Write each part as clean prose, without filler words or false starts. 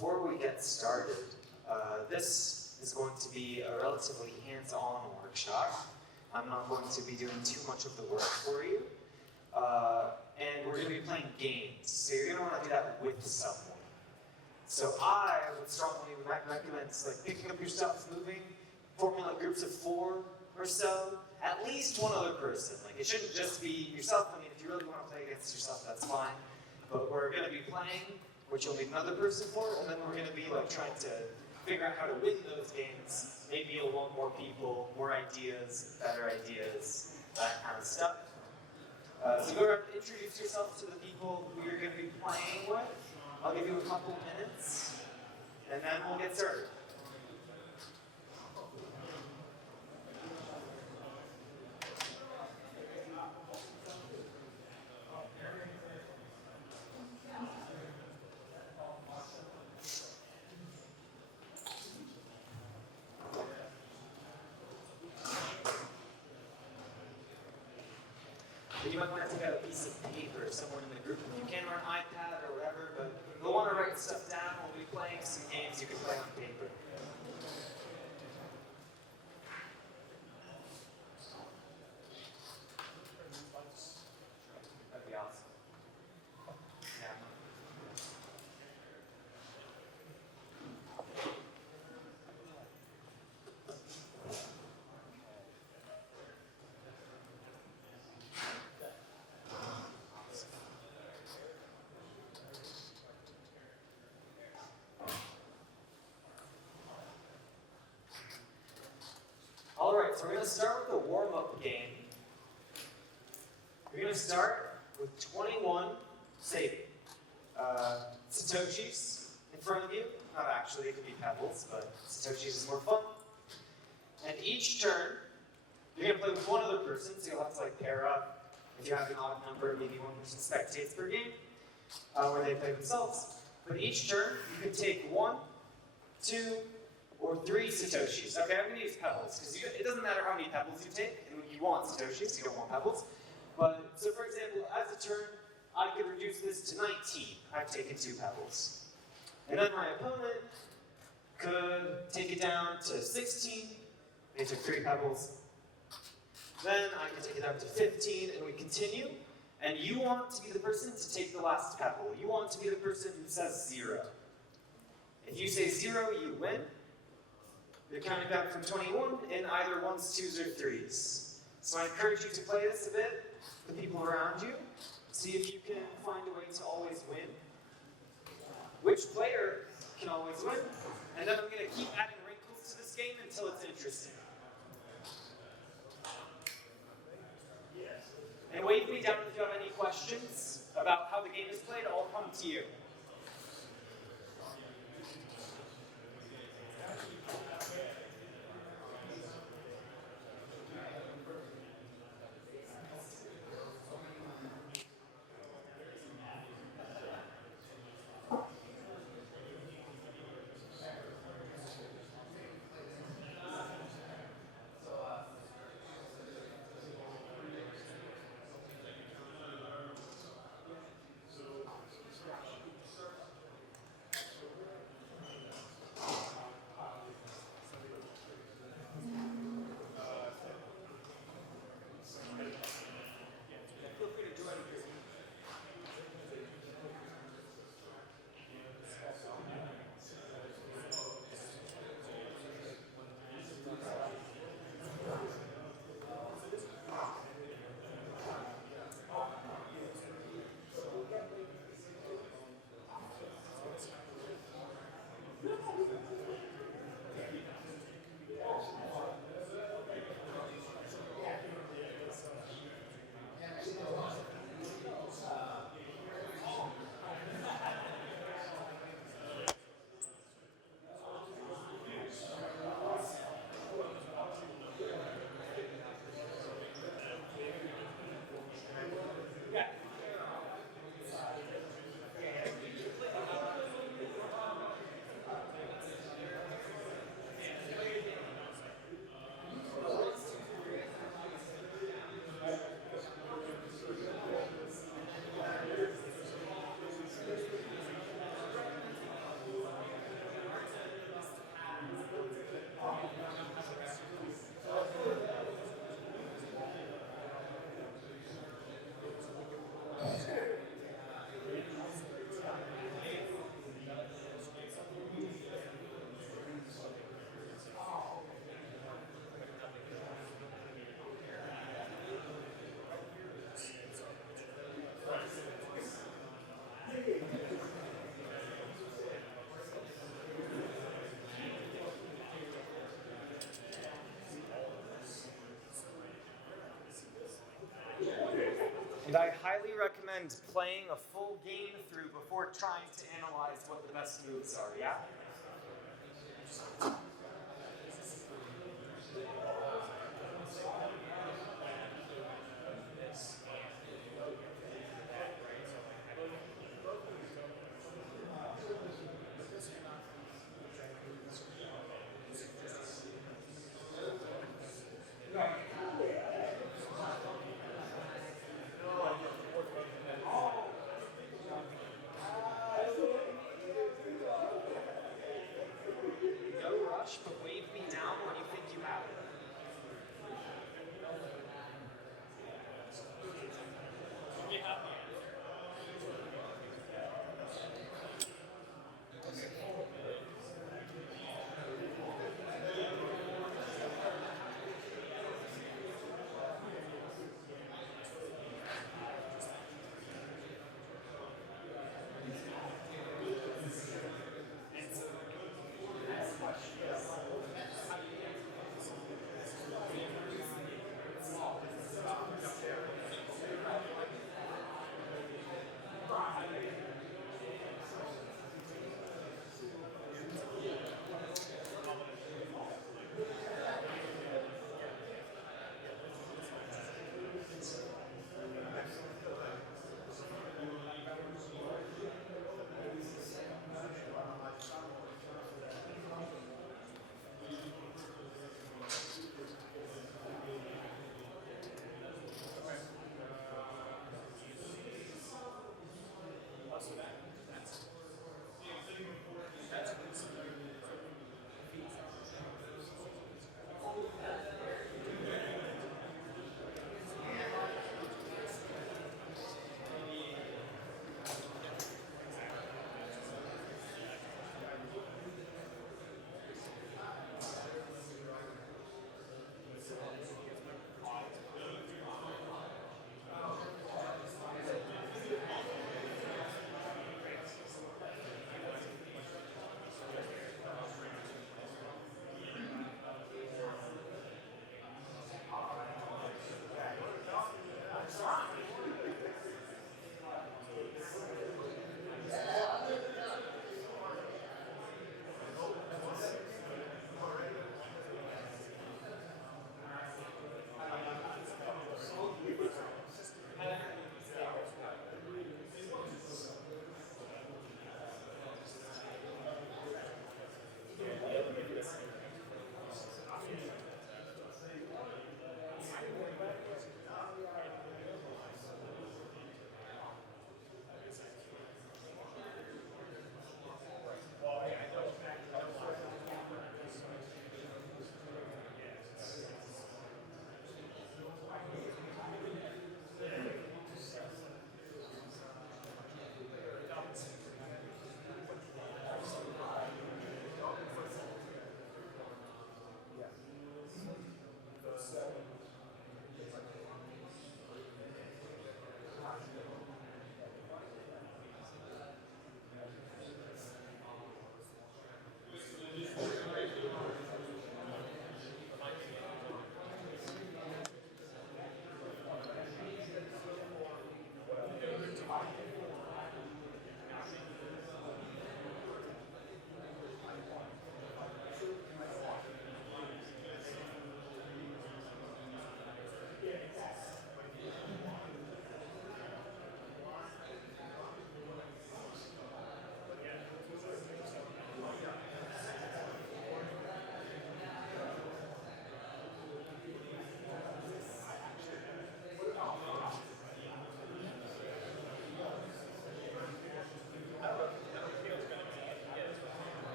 before we get started, this is going to be a relatively hands-on workshop. I'm not going to be doing too much of the work for you. And we're going to be playing games, so you're going to want to do that with someone. So I would strongly recommend picking up your stuff, moving, forming groups of 4 or so, at least one other person. It shouldn't just be yourself. I mean, if you really want to play against yourself, that's fine. But we're going to be playing, which you'll need another person for, and then we're going to be trying to figure out how to win those games. Maybe you'll want more people, more ideas, better ideas, that kind of stuff. So go ahead and introduce yourself to the people who you're going to be playing with. I'll give you a couple minutes, and then we'll get started. You might want to take out a piece of paper, someone in the group, if you can, or an iPad or whatever, but you'll want to write stuff down. We'll be playing some games you can play on paper. That'd be awesome. Yeah. All right, so we're going to start with the warm-up game. We're going to start with 21, say, Satoshis in front of you. Not actually, it could be pebbles, but Satoshis is more fun. And each turn, you're going to play with one other person, so you'll have to pair up. If you have an odd number, maybe one person spectates per game, where they play themselves. But each turn, you can take 1, 2, or 3 Satoshis. Okay, I'm going to use pebbles, because it doesn't matter how many pebbles you take, and you want Satoshis, you don't want pebbles. But, so for example, as a turn, I could reduce this to 19. I've taken 2 pebbles. And then my opponent could take it down to 16. They took 3 pebbles. Then I can take it down to 15, and we continue. And you want to be the person to take the last pebble. You want to be the person who says 0. If you say 0, you win. You're counting back from 21 in either 1s, 2s, or 3s. So I encourage you to play this a bit with the people around you. See if you can find a way to always win. Which player can always win? And then I'm going to keep adding wrinkles to this game until it's interesting. And wave me down if you have any questions about how the game is played. I'll come to you. And I highly recommend playing a full game through before trying to analyze what the best moves are, yeah? No rush, but wave me down when you think you have it.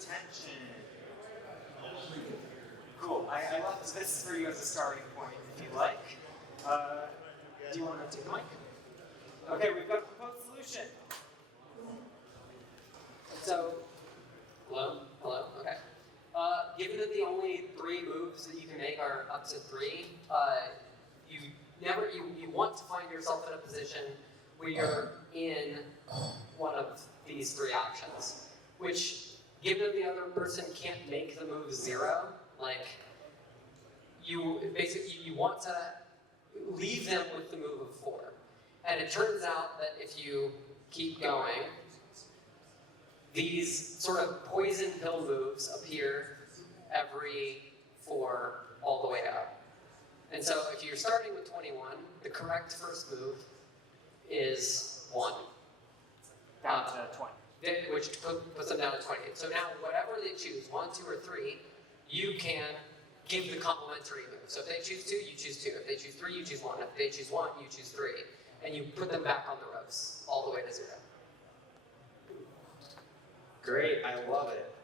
attention. Cool. I left this for you as a starting point, if you like. Do you want to take the mic? Okay, we've got a proposed solution. So, hello, okay. Given that the only 3 moves that you can make are up to 3, you want to find yourself in a position where you're in one of these 3 options, which, given that the other person can't make the move 0, like, you want to leave them with the move of 4. And it turns out that if you keep going, these sort of poison pill moves appear every 4 all the way up. And so if you're starting with 21, the correct first move is 1. Down to 20. Which puts them down to 20. So now whatever they choose, 1, 2, or 3, you can give the complementary move. So if they choose 2, you choose 2. If they choose 3, you choose 1. If they choose 1, you choose 3. And you put them back on the ropes, all the way to 0. Great, I love it.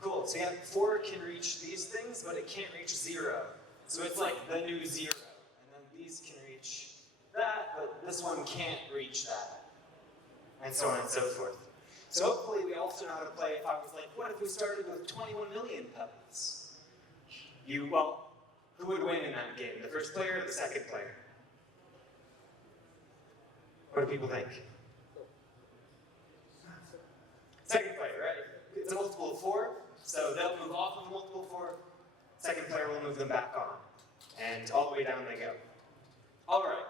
Cool, so yeah, 4 can reach these things, but it can't reach 0. So it's like the new 0. And then these can reach that, but this one can't reach that. And so on and so forth. So hopefully we also know how to play if I was like, what if we started with 21 million pebbles? Well, who would win in that game? The first player or the second player? What do people think? Second player, right? It's a multiple of 4, so they'll move off of a multiple of 4. Second player will move them back on. And all the way down they go. All right.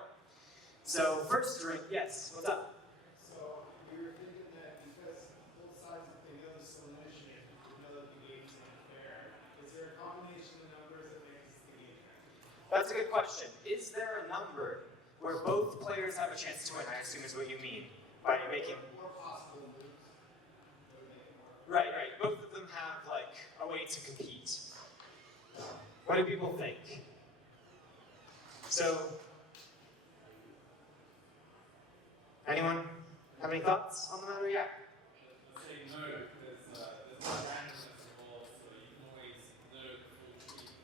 So first drink, yes, what's up? So we were thinking that because both sides, if they know the solution, we know that the game's unfair, is there a combination of numbers that makes the game fair? That's a good question. Is there a number where both players have a chance to win, I assume is what you mean, by making... More possible moves. Right. Both of them have, like, a way to compete. What do people think? So, anyone have any thoughts on the matter? Yeah. Let's say no, there's no randomness involved, so you can always know the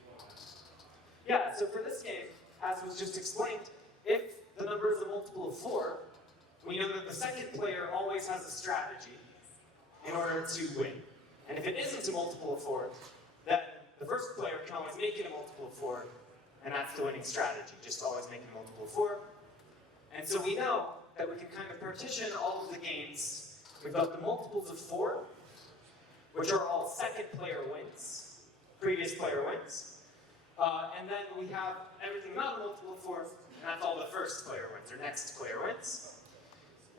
full tweet beforehand. Yeah, so for this game, as was just explained, if the number is a multiple of 4, we know that the second player always has a strategy in order to win. And if it isn't a multiple of 4, then the first player can always make it a multiple of 4, and that's the winning strategy, just always make a multiple of 4. And so we know that we can kind of partition all of the games. We've got the multiples of 4, which are all second player wins, previous player wins. And then we have everything not a multiple of 4, and that's all the first player wins, or next player wins.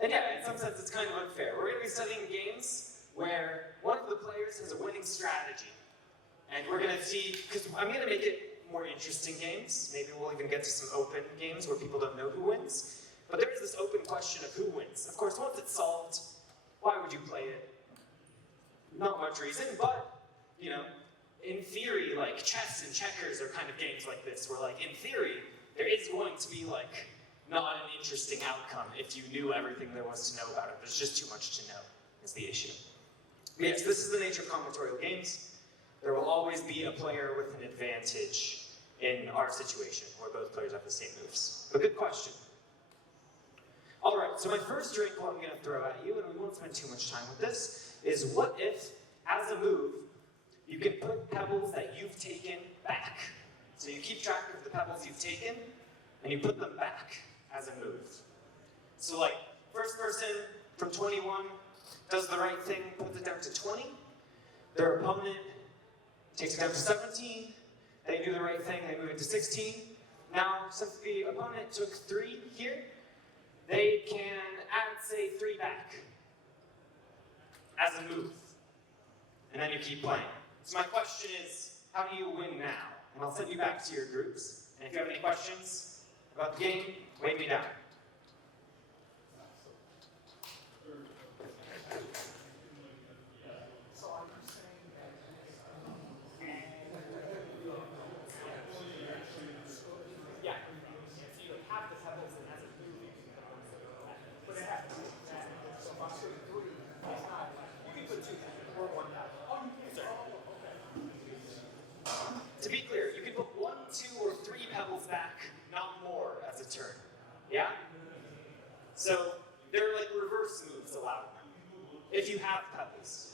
And yeah, in some sense it's kind of unfair. We're going to be studying games where one of the players has a winning strategy. And we're going to see, because I'm going to make it more interesting games. Maybe we'll even get to some open games where people don't know who wins. But there is this open question of who wins. Of course, once it's solved, why would you play it? Not much reason, but, you know, in theory, like chess and checkers are kind of games like this, where like, in theory, there is going to be like, not an interesting outcome if you knew everything there was to know about it. There's just too much to know, is the issue. Yes, this is the nature of combinatorial games. There will always be a player with an advantage in our situation, where both players have the same moves. But good question. All right, so my first drink, what I'm going to throw at you, and we won't spend too much time with this, is what if, as a move, you can put pebbles that you've taken back. So you keep track of the pebbles you've taken, and you put them back as a move. So like, first person from 21 does the right thing, puts it down to 20. Their opponent takes it down to 17. They do the right thing, they move it to 16. Now, since the opponent took 3 here, they can add, say, 3 back as a move. And then you keep playing. So my question is, how do you win now? And I'll send you back to your groups. And if you have any questions about the game, wave me down. To be clear, you can put 1, 2, or 3 pebbles back, not more, as a turn. Yeah? So there are like reverse moves allowed if you have pebbles.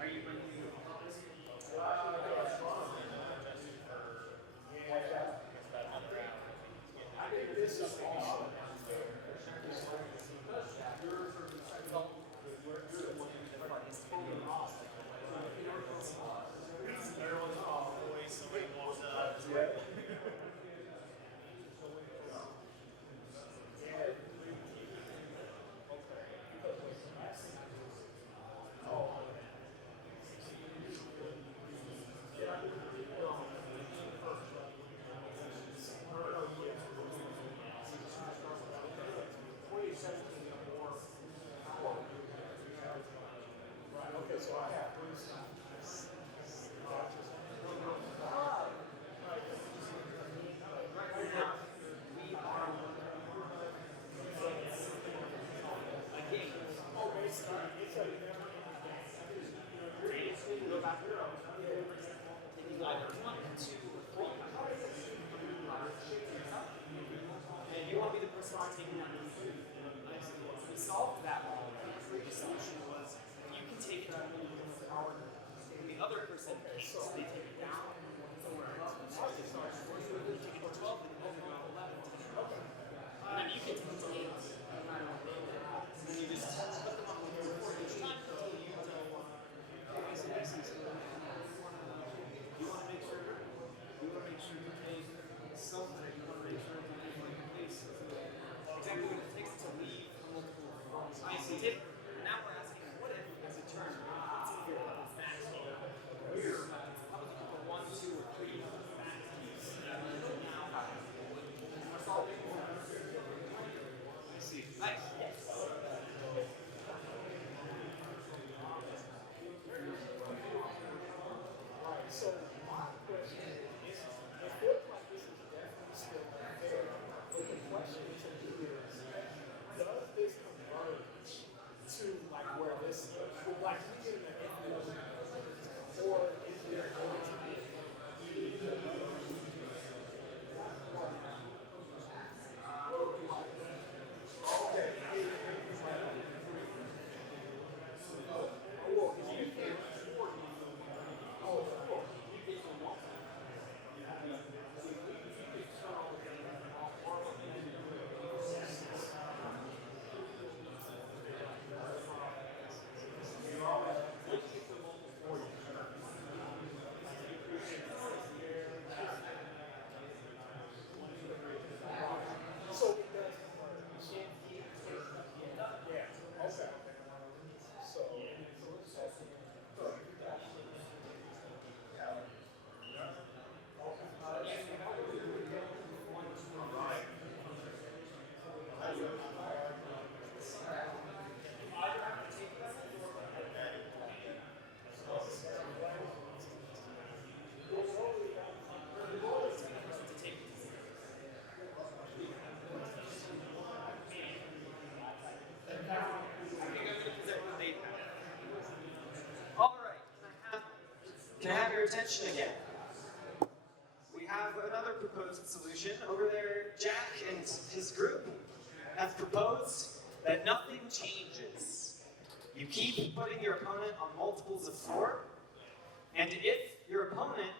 Are you bringing your you want to be the person taking that move? We solved that problem. The solution was you can take that move with power, and the other person takes, they take it down somewhere above. You take it to 12, and then you go 11. And then you can take it to 8. And then you just put them on the board each time until you don't want to. You want to make sure you take something. You want to make sure you take like a place. Exactly what it takes to leave multiple forms. I see. Now we're asking, what if, as a turn, let's see if your level's max. We're how about you put 1, 2, or 3 back keys. Now, we're solving. I see. Nice. Yes. So my question is, it feels like this is definitely still unfair, but the question to me is, does this converge to like where this is? Like we get an infinite, or is there going to be so it does converge? Yeah. Okay. So. All right. Can I have your attention again? We have another proposed solution over there. Jack and his group have proposed that nothing changes. You keep putting your opponent on multiples of 4, and if your opponent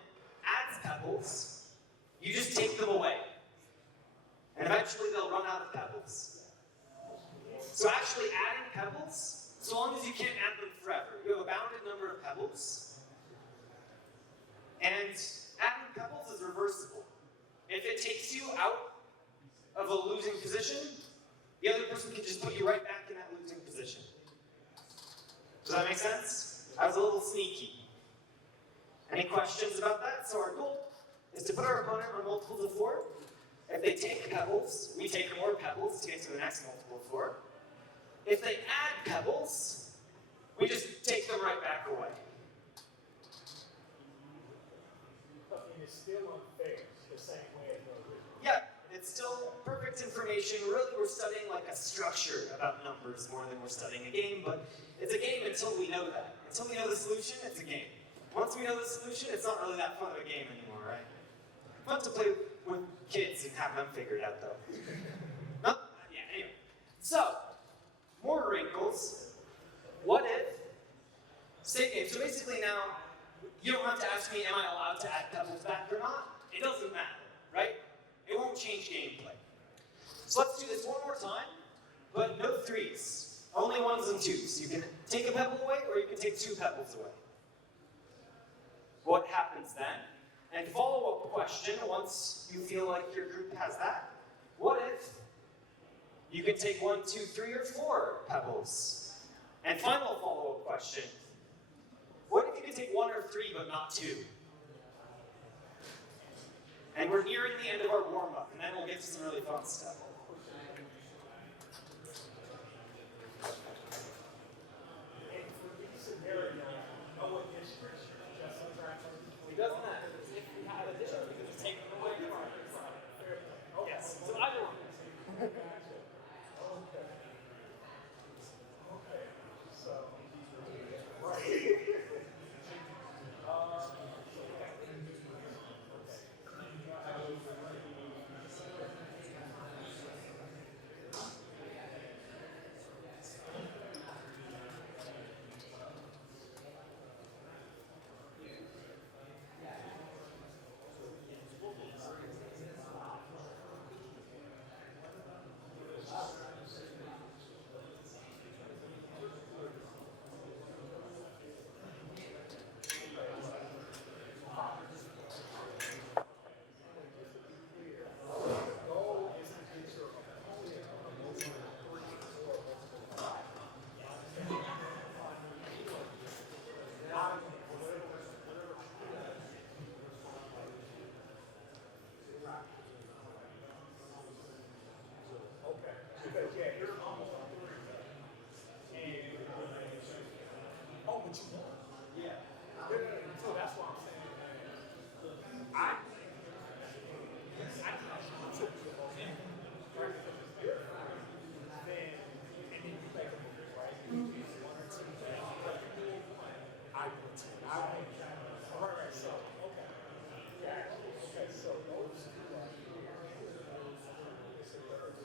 adds pebbles, you just take them away. And eventually they'll run out of pebbles. So actually adding pebbles, so long as you can't add them forever, you have a bounded number of pebbles, and adding pebbles is reversible. If it takes you out of a losing position, the other person can just put you right back in that losing position. Does that make sense? I was a little sneaky. Any questions about that? So our goal is to put our opponent on multiples of 4. If they take pebbles, we take more pebbles to get to the next multiple of 4. If they add pebbles, we just take them right back away. But it is still unfair, the same way as the original. Yeah, it's still perfect information. Really, we're studying like a structure about numbers more than we're studying a game, but it's a game until we know that. Until we know the solution, it's a game. Once we know the solution, it's not really that fun of a game anymore, right? Fun to play with kids and have them figured out, though. Anyway. So, more wrinkles. What if, so basically basically now, you don't have to ask me, am I allowed to add pebbles back or not? It doesn't matter, right? It won't change gameplay. So let's do this one more time, but no threes. Only ones and twos. You can take a pebble away, or you can take 2 pebbles away. What happens then? And follow-up question, once you feel like your group has that, what if you can take 1, 2, 3, or 4 pebbles? And final follow-up question, what if you could take 1 or 3 but not 2? And we're nearing the end of our warm-up, and then we'll get to some really fun stuff. And for these scenarios, no addition, just subtraction. It doesn't matter. If we have additions, we can just take them away. Yes, so either one. Gotcha. Okay. Okay. So, right. Because yeah, you're almost on 3. And oh, but you won. Yeah. So that's what I'm saying. I took the most in, right? Because it's good. Then and then you make a move, right? You do 1 or 2. But you do 1. I win 2. I win. Right. So okay. Yeah. Okay. So those 2 are here. It's a third.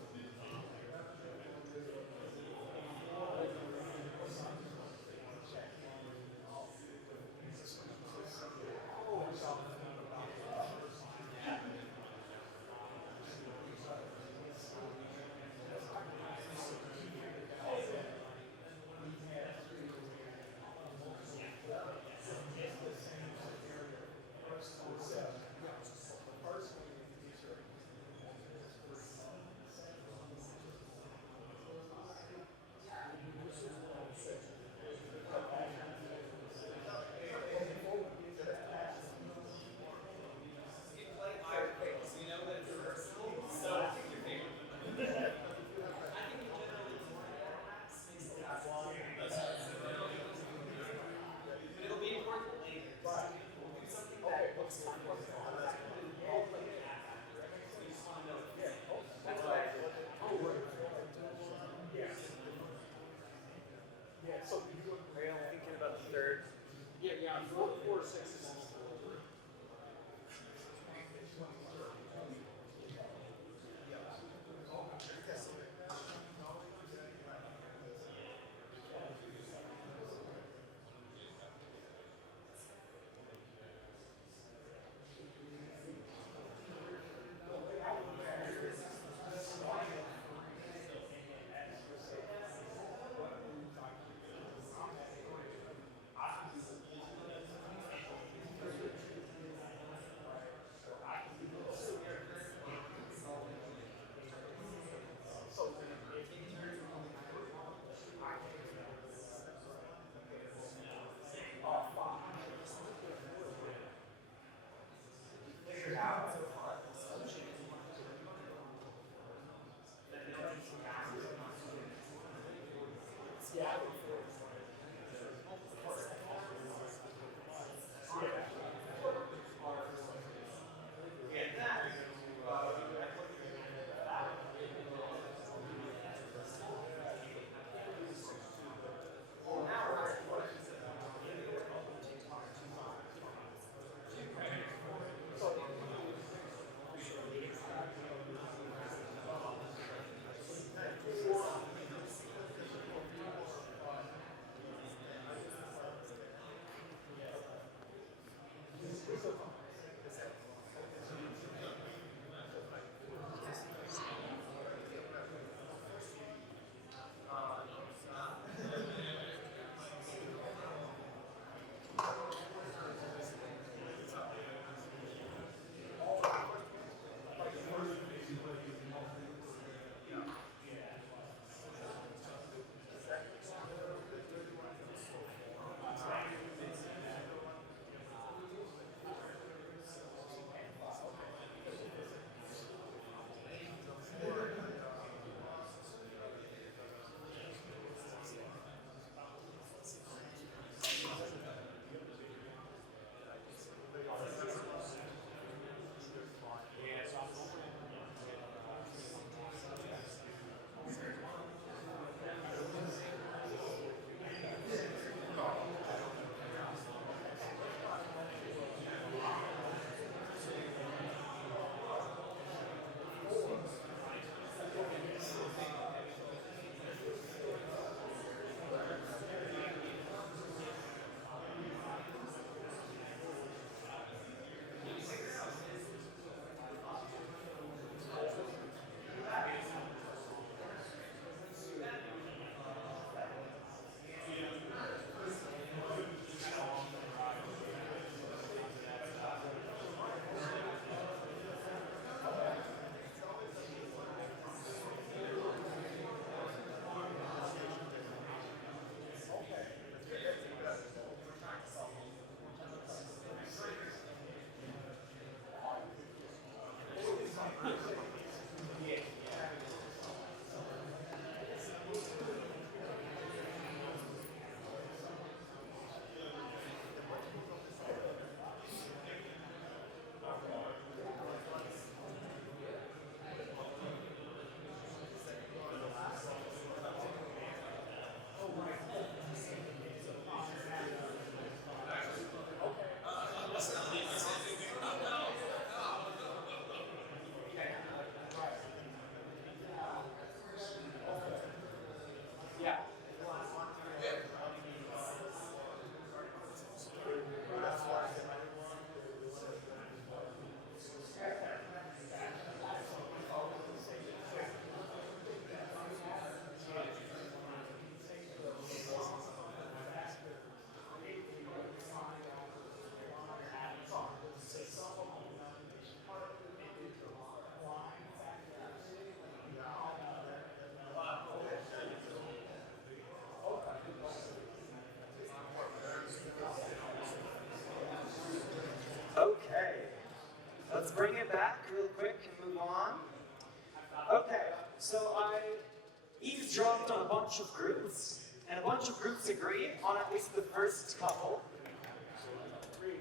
bunch of groups, and a bunch of groups agree on at least the first couple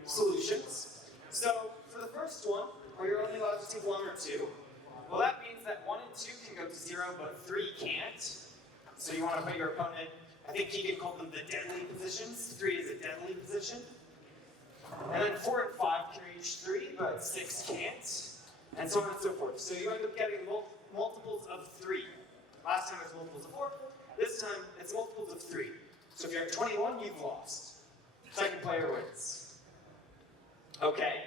solutions. So for the first one, where you're only allowed to take 1 or 2, well, that means that 1 and 2 can go to 0, but 3 can't. So you want to put your opponent, I think Keegan called them the deadly positions. 3 is a deadly position. And then 4 and 5 can reach 3, but 6 can't. And so on and so forth. So you end up getting multiples of 3. Last time it was multiples of 4. This time it's multiples of 3. So if you're at 21, you've lost. Second player wins. Okay.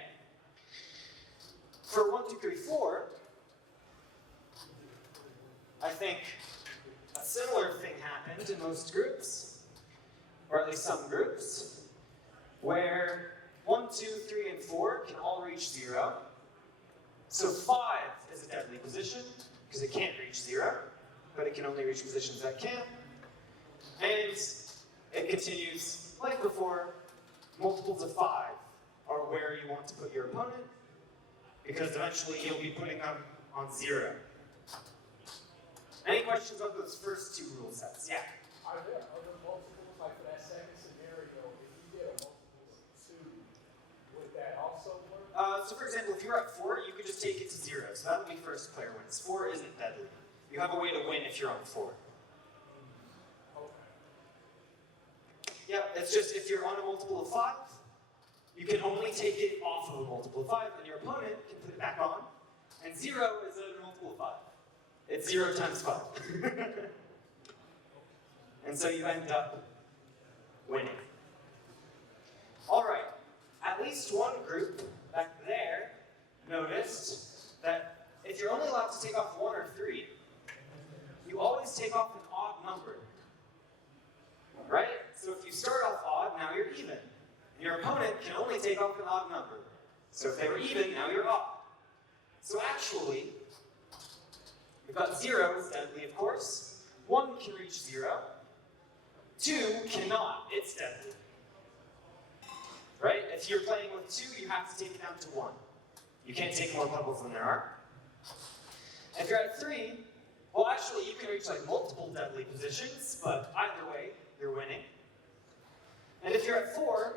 For 1, 2, 3, 4, I think a similar thing happened in most groups, or at least some groups, where 1, 2, 3, and 4 can all reach 0. So 5 is a deadly position, because it can't reach 0, but it can only reach positions that can. And it continues like before, multiples of 5 are where you want to put your opponent, because eventually you'll be putting them on 0. Any questions on those first 2 rule sets? Yeah? Are there other multiples, like for that second scenario, if you get a multiple of 2, would that also work? So for example, if you're at 4, you could just take it to 0. So that would be first player wins. 4 isn't deadly. You have a way to win if you're on 4. Okay. Yeah, it's just if you're on a multiple of 5, you can only take it off of a multiple of 5, and your opponent can put it back on. And 0 is a multiple of 5. It's 0 times 5. And so you end up winning. All right. At least one group back there noticed that if you're only allowed to take off 1 or 3, you always take off an odd number. Right? So if you start off odd, now you're even. And your opponent can only take off an odd number. So if they were even, now you're odd. So actually, we've got 0 is deadly, of course. 1 can reach 0. 2 cannot. It's deadly. Right? If you're playing with 2, you have to take it down to 1. You can't take more pebbles than there are. If you're at 3, well, actually, you can reach like multiple deadly positions, but either way, you're winning. And if you're at 4,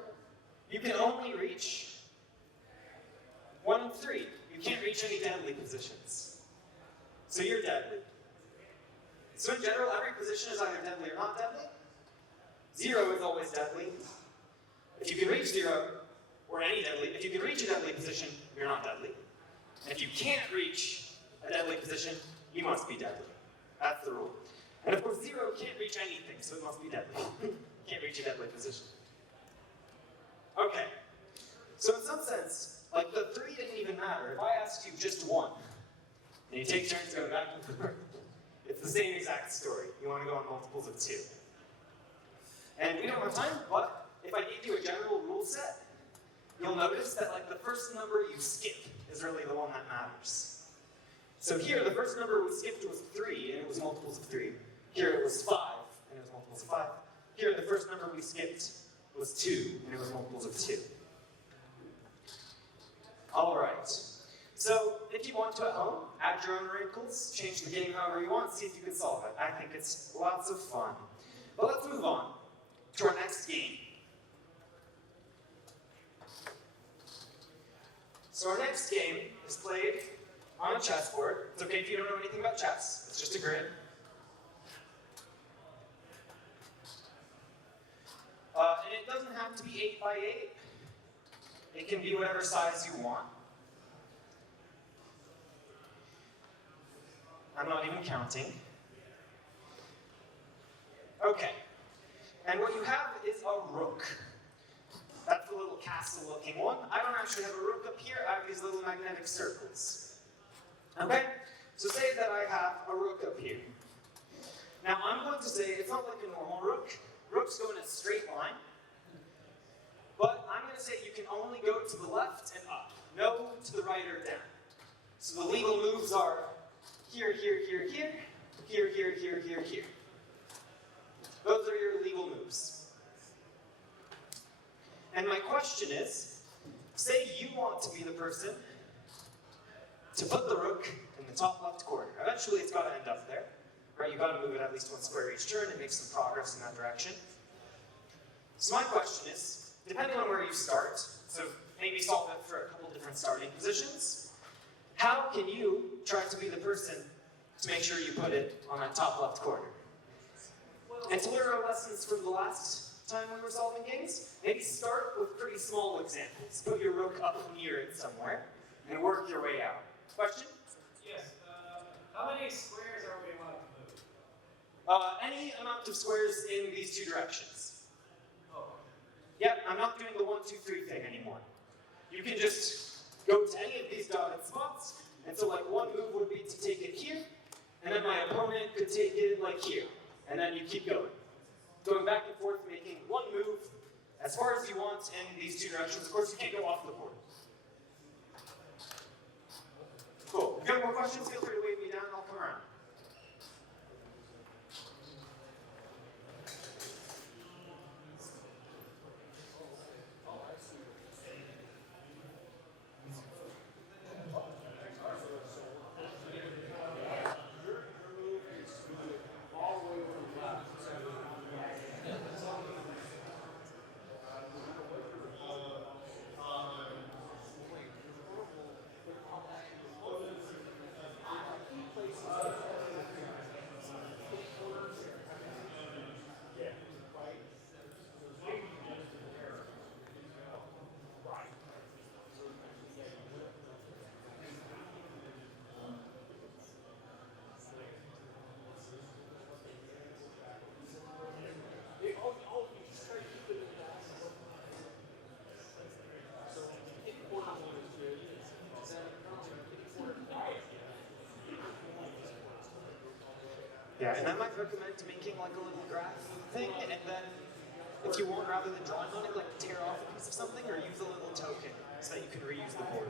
you can only reach 1 and 3. You can't reach any deadly positions. So you're deadly. So in general, every position is either deadly or not deadly. 0 is always deadly. If you can reach 0, or any deadly, if you can reach a deadly position, you're not deadly. And if you can't reach a deadly position, you must be deadly. That's the rule. And of course, 0 can't reach anything, so it must be deadly. Can't reach a deadly position. Okay. So in some sense, like the 3 didn't even matter. If I asked you just 1, and you take turns going back and forth, it's the same exact story. You want to go on multiples of 2. And we don't have time, but if I gave you a general rule set, you'll notice that like the first number you skip is really the one that matters. So here, the first number we skipped was 3, and it was multiples of 3. Here it was 5, and it was multiples of 5. Here, the first number we skipped was 2, and it was multiples of 2. All right. So if you want to at home, add your own wrinkles, change the game however you want, see if you can solve it. I think it's lots of fun. But let's move on to our next game. So our next game is played on a chessboard. It's okay if you don't know anything about chess. It's just a grid. And it doesn't have to be 8 by 8. It can be whatever size you want. I'm not even counting. Okay. And what you have is a rook. That's the little castle-looking one. I don't actually have a rook up here. I have these little magnetic circles. Okay? So say that I have a rook up here. Now I'm going to say it's not like a normal rook. Rooks go in a straight line. But I'm going to say you can only go to the left and up. No to the right or down. So the legal moves are here, here, here, here, here, here, here, here, here. Those are your legal moves. And my question is, say you want to be the person to put the rook in the top left corner. Eventually it's got to end up there, right? You've got to move it at least one square each turn and make some progress in that direction. So my question is, depending on where you start, so maybe solve it for a couple different starting positions, how can you try to be the person to make sure you put it on that top left corner? And to learn our lessons from the last time we were solving games, maybe start with pretty small examples. Put your rook up near it somewhere, and work your way out. Question? Yes. How many squares are we allowed to move? Any amount of squares in these two directions. Oh. Yep, I'm not doing the 1, 2, 3 thing anymore. You can just go to any of these dotted spots, and so like one move would be to take it here, and then my opponent could take it like here, and then you keep going. Going back and forth, making one move as far as you want in these two directions. Of course, you can't go off the board. Cool. If you have more questions, feel free to wave me down and I'll come around. Yeah, and I might recommend making like a little graph thing, and then if you want, rather than drawing on it, like tear off a piece of something or use a little token so that you can reuse the board.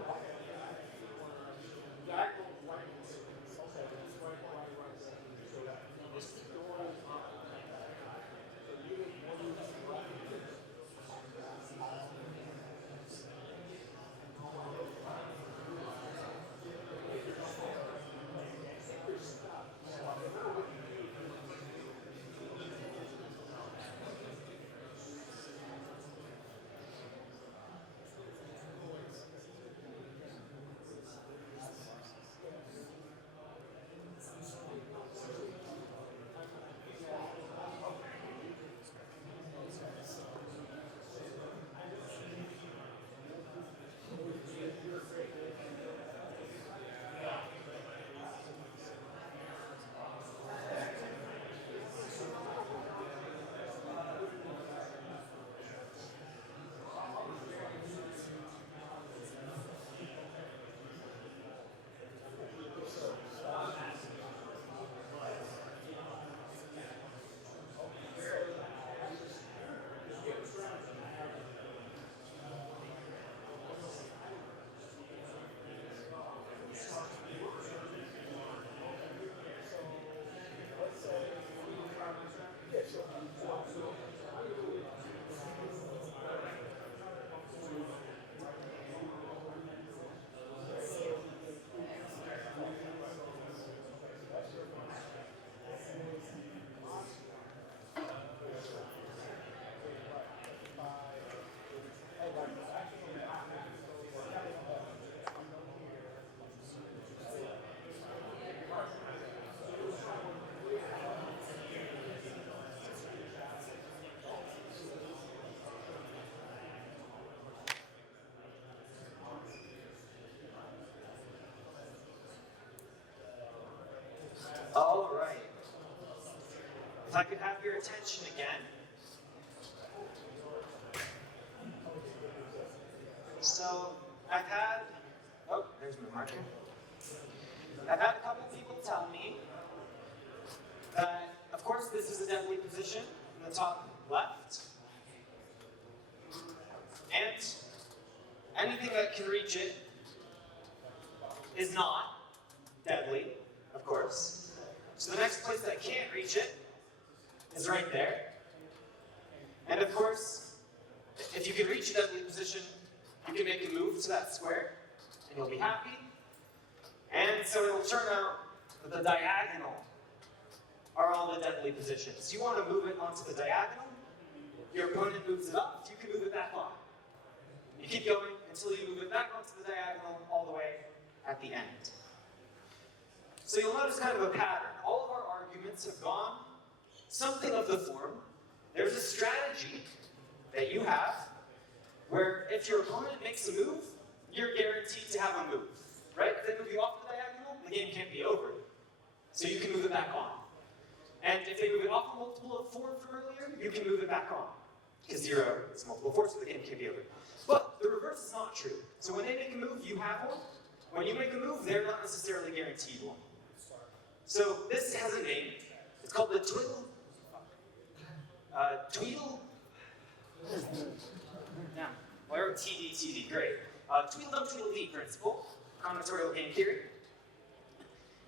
All right. If I could have your attention again. So I've had, oh, there's my marker. I've had a couple people tell me that, of course, this is a deadly position in the top left. And anything that can reach it is not deadly, of course. So the next place that can't reach it is right there. And of course, if you can reach a deadly position, you can make a move to that square, and you'll be happy. And so it'll turn out that the diagonal are all the deadly positions. You want to move it onto the diagonal, your opponent moves it up, you can move it back on. You keep going until you move it back onto the diagonal all the way at the end. So you'll notice kind of a pattern. All of our arguments have gone something of the form. There's a strategy that you have where if your opponent makes a move, you're guaranteed to have a move, right? If they move you off the diagonal, the game can't be over. So you can move it back on. And if they move it off a multiple of 4 from earlier, you can move it back on. Because 0 is a multiple of 4, so the game can't be over. But the reverse is not true. So when they make a move, you have one. When you make a move, they're not necessarily guaranteed one. So this has a name. It's called the Tweedle. Yeah. Well, I wrote TD, great. Tweedledum-Tweedledee principle, Combinatorial Game Theory.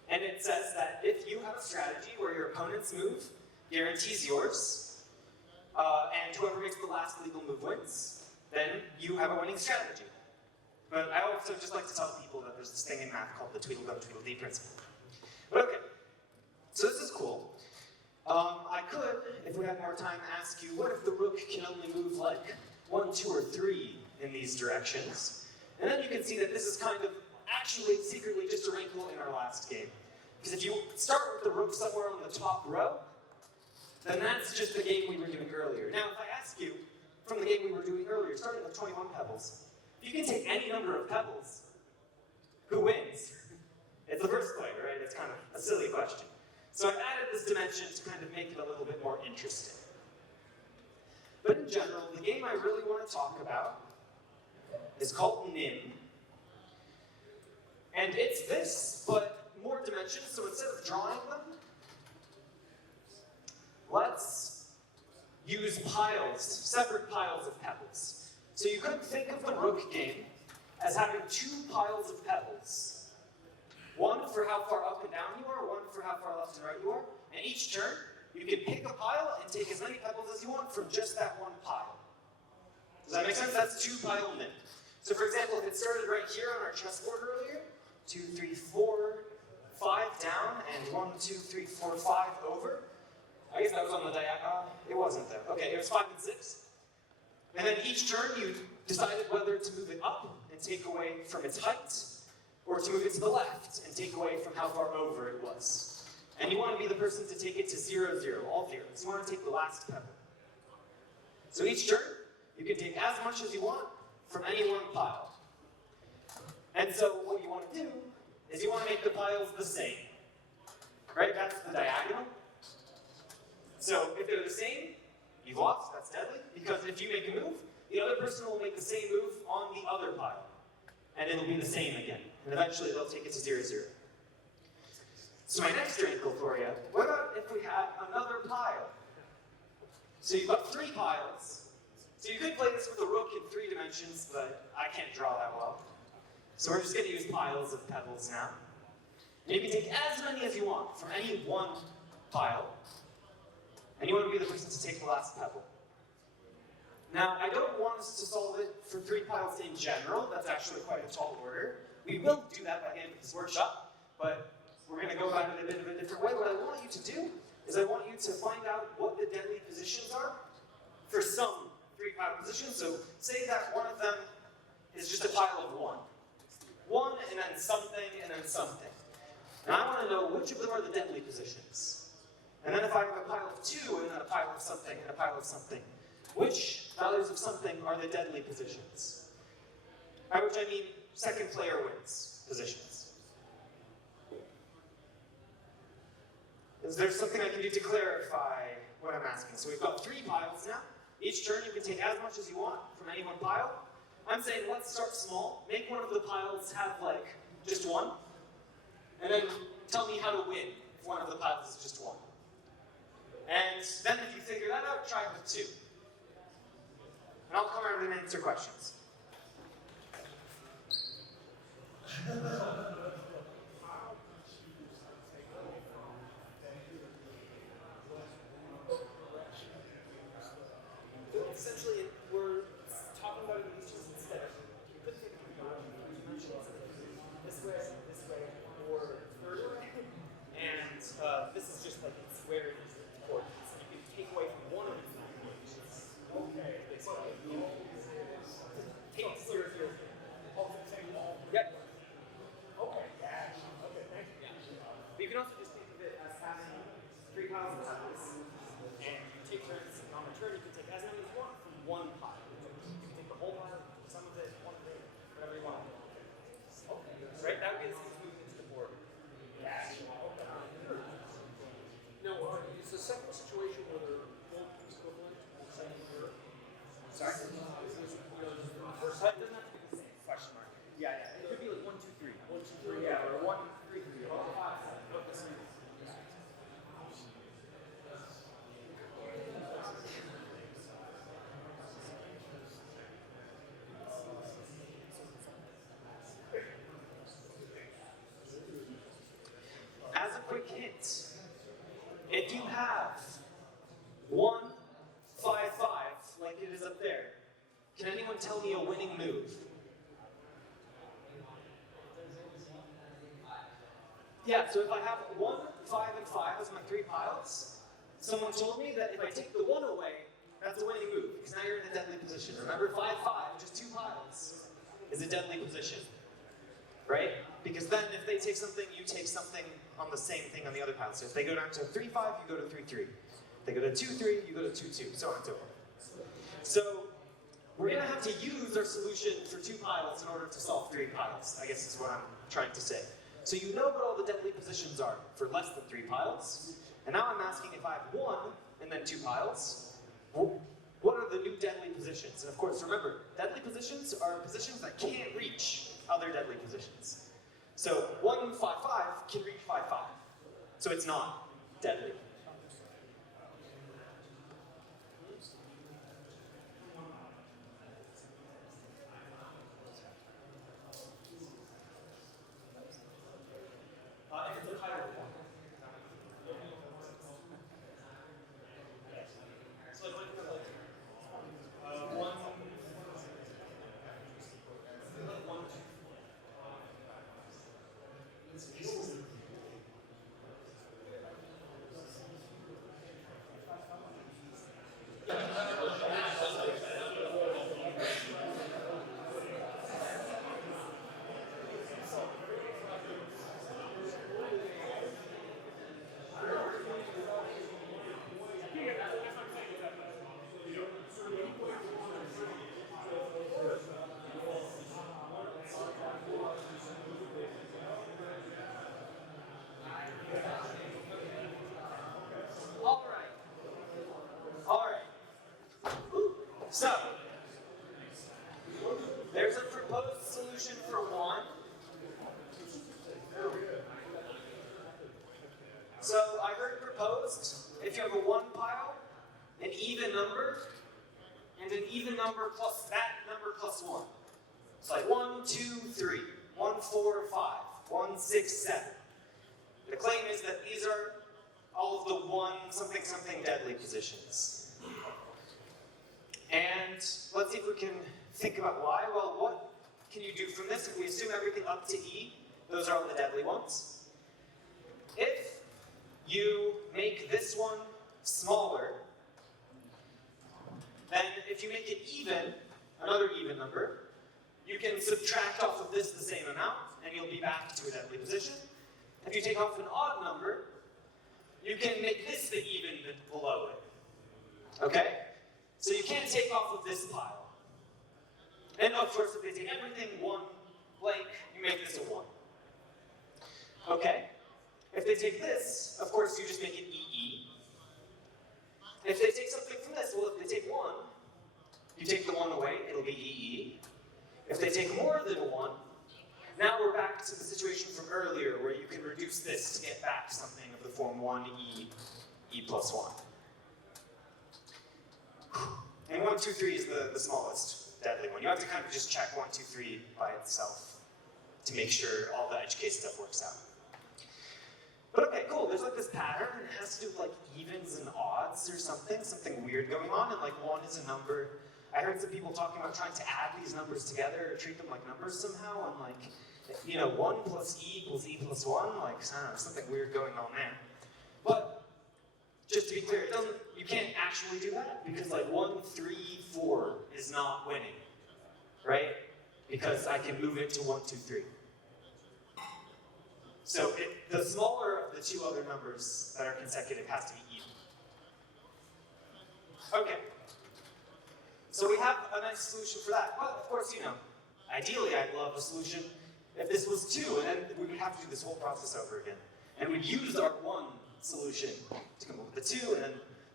And it says that if you have a strategy where your opponent's move guarantees yours, and whoever makes the last legal move wins, then you have a winning strategy. But I also just like to tell people that there's this thing in math called the Tweedledum-Tweedledee principle. But okay, so this is cool. I could, if we had more time, ask you, what if the rook can only move like 1, 2, or 3 in these directions? And then you can see that this is kind of actually secretly just a wrinkle in our last game. Because if you start with the rook somewhere on the top row, then that's just the game we were doing earlier. Now, if I ask you, from the game we were doing earlier, starting with 21 pebbles, if you can take any number of pebbles, who wins? It's the first player, right? It's kind of a silly question. So I've added this dimension to kind of make it a little bit more interesting. But in general, the game I really want to talk about is called NIM. And it's this, but more dimensions. So instead of drawing them, let's use piles, separate piles of pebbles. So you could think of the rook game as having 2 piles of pebbles. One for how far up and down you are, one for how far left and right you are. And each turn, you can pick a pile and take as many pebbles as you want from just that one pile. Does that make sense? That's 2 pile NIM. So for example, if it started right here on our chessboard earlier, 2, 3, 4, 5 down, and 1, 2, 3, 4, 5 over. I guess that was on the diagonal. It wasn't though. Okay, it was 5 and 6. And then each turn you decided whether to move it up and take away from its height, or to move it to the left and take away from how far over it was. And you want to be the person to take it to 0, 0, all zeros. You want to take the last pebble. So each turn, you can take as much as you want from any one pile. And so what you want to do is you want to make the piles the same. Right? That's the diagonal. So if they're the same, you've lost, that's deadly. Because if you make a move, the other person will make the same move on the other pile. And it'll be the same again. And eventually they'll take it to 0, 0. So my next wrinkle for you, what about if we had another pile? So you've got 3 piles. So you could play this with a rook in 3 dimensions, but I can't draw that well. So we're just going to use piles of pebbles now. And you can take as many as you want from any one pile. And you want to be the person to take the last pebble. Now, I don't want us to solve it for 3 piles in general. That's actually quite a tall order. We will do that by the end of this workshop, but we're going to go about it a bit of a different way. What I want you to do is I want you to find out what the deadly positions are for some 3-pile positions. So say that one of them is just a pile of 1. 1 and then something and then something. Now I want to know which of them are the deadly positions. And then if I have a pile of 2 and then a pile of something and a pile of something, which values of something are the deadly positions? By which I mean second player wins positions. Is there something I can do to clarify what I'm asking? So we've got 3 piles now. Each turn you can take as much as you want from any one pile. I'm saying let's start small. Make one of the piles have like just 1. And then tell me how to win if one of the piles is just 1. And then if you figure that out, try with 2. And I'll come around and answer questions. Essentially, we're talking about dimensions instead of, you could think about dimensions this way, or third way. And this is just like in square a situation where they're both equivalent and the same number? Sorry? Is this because It doesn't have to be the same question mark. Yeah, yeah. It could be like 1, 2, 3. 1, 2, 3? Yeah, or 1, 3, 3. As a quick hint, if you have 1, 5, 5, like it is up there, can anyone tell me a winning move? Yeah, so if I have 1, 5, and 5 as my 3 piles, someone told me that if I take the 1 away, that's a winning move, because now you're in a deadly position. Remember, 5, 5, just 2 piles, is a deadly position, right? Because then if they take something, you take something on the same thing on the other pile. So if they go down to 3, 5, you go to 3, 3. If they go to 2, 3, you go to 2, 2, so on and so forth. So we're going to have to use our solution for 2 piles in order to solve 3 piles, I guess is what I'm trying to say. So you know what all the deadly positions are for less than 3 piles. And now I'm asking if I have 1 and then 2 piles, what are the new deadly positions? And of course, remember, deadly positions are positions that can't reach other deadly positions. So 1, 5, 5 can reach 5, 5. So it's not deadly. If it's a higher one. So like, one, So, there's a proposed solution for 1. So I heard proposed, if you have a 1 pile, an even number, and an even number plus that number plus 1. It's like 1, 2, 3, 1, 4, 5, 1, 6, 7. The claim is that these are all of the 1 something something deadly positions. And let's see if we can think about why. Well, what can you do from this? If we assume everything up to E, those are all the deadly ones. If you make this one smaller, then if you make it even, another even number, you can subtract off of this the same amount, and you'll be back to a deadly position. If you take off an odd number, you can make this the even bit below it. Okay? So you can't take off of this pile. And of course, if they take everything 1 blank, you make this a 1. Okay? If they take this, of course, you just make it EE. If they take something from this, well, if they take 1, you take the 1 away, it'll be EE. If they take more than 1, now we're back to the situation from earlier where you can reduce this to get back something of the form 1E, E plus 1. And 1, 2, 3 is the smallest deadly one. You have to kind of just check 1, 2, 3 by itself to make sure all the edge case stuff works out. But okay, cool, there's like this pattern, and it has to do with like evens and odds or something weird going on, and like 1 is a number. I heard some people talking about trying to add these numbers together or treat them like numbers somehow, and like, you know, 1 plus E equals E plus 1, like, I don't know, something weird going on there. But just to be clear, you can't actually do that, because like 1, 3, 4 is not winning, right? Because I can move it to 1, 2, 3. So the smaller of the 2 other numbers that are consecutive has to be even. Okay. So we have a nice solution for that. Well, of course, you know, ideally I'd love a solution if this was 2, and then we would have to do this whole process over again. And we'd use our 1 solution to come up with the 2, and then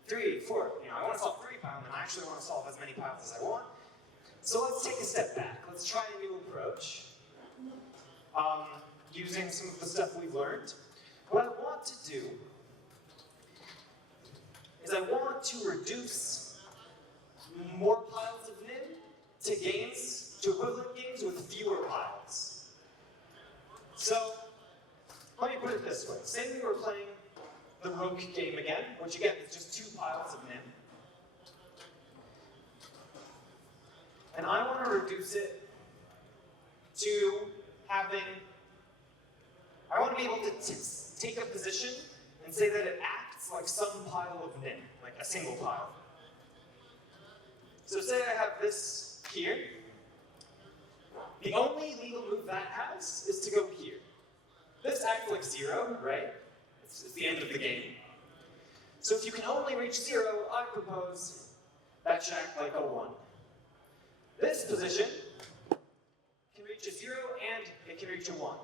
3, 4. You know, I want to solve 3 piles, and I actually want to solve as many piles as I want. So let's take a step back. Let's try a new approach using some of the stuff we've learned. What I want to do is I want to reduce more piles of nim to equivalent games with fewer piles. So let me put it this way. Say we were playing the rook game again, which again is just 2 piles of nim. And I want to reduce it to having, I want to be able to take a position and say that it acts like some pile of nim, like a single pile. So say I have this here. The only legal move that has is to go here. This acts like 0, right? It's the end of the game. So if you can only reach 0, I propose that should act like a 1. This position can reach a 0 and it can reach a 1.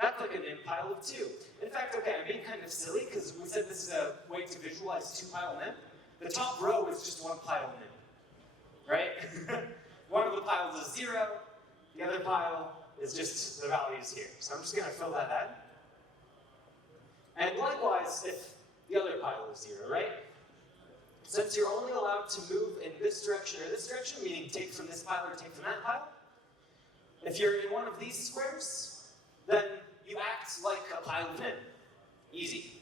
That's like a nim pile of 2. In fact, okay, I'm being kind of silly because we said this is a way to visualize 2-pile nim. The top row is just 1 pile nim, right? One of the piles is 0, the other pile is just the values here. So I'm just going to fill that in. And likewise, if the other pile is 0, right? Since you're only allowed to move in this direction or this direction, meaning take from this pile or take from that pile, if you're in one of these squares, then you act like a pile of nim. Easy.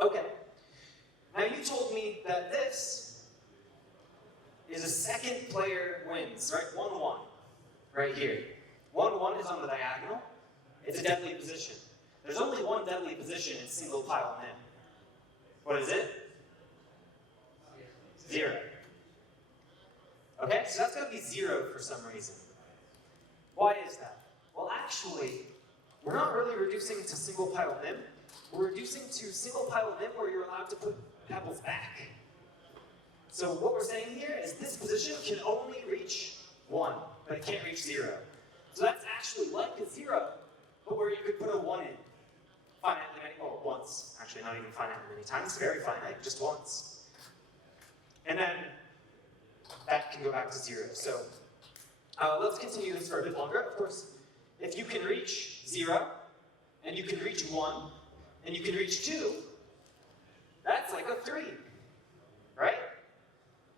Okay. Now you told me that this is a second player wins, right? 1-1, right here. 1-1 is on the diagonal. It's a deadly position. There's only one deadly position in single pile nim. What is it? 0. Okay, so that's going to be 0 for some reason. Why is that? Well, actually, we're not really reducing to single pile nim. We're reducing to single pile nim where you're allowed to put pebbles back. So what we're saying here is this position can only reach 1, but it can't reach 0. So that's actually like a 0, but where you could put a 1 in. Finitely many, well, once. Actually, not even finitely many times, very finite, just once. And then that can go back to 0. So let's continue this for a bit longer. Of course, if you can reach 0, and you can reach 1, and you can reach 2, that's like a 3, right?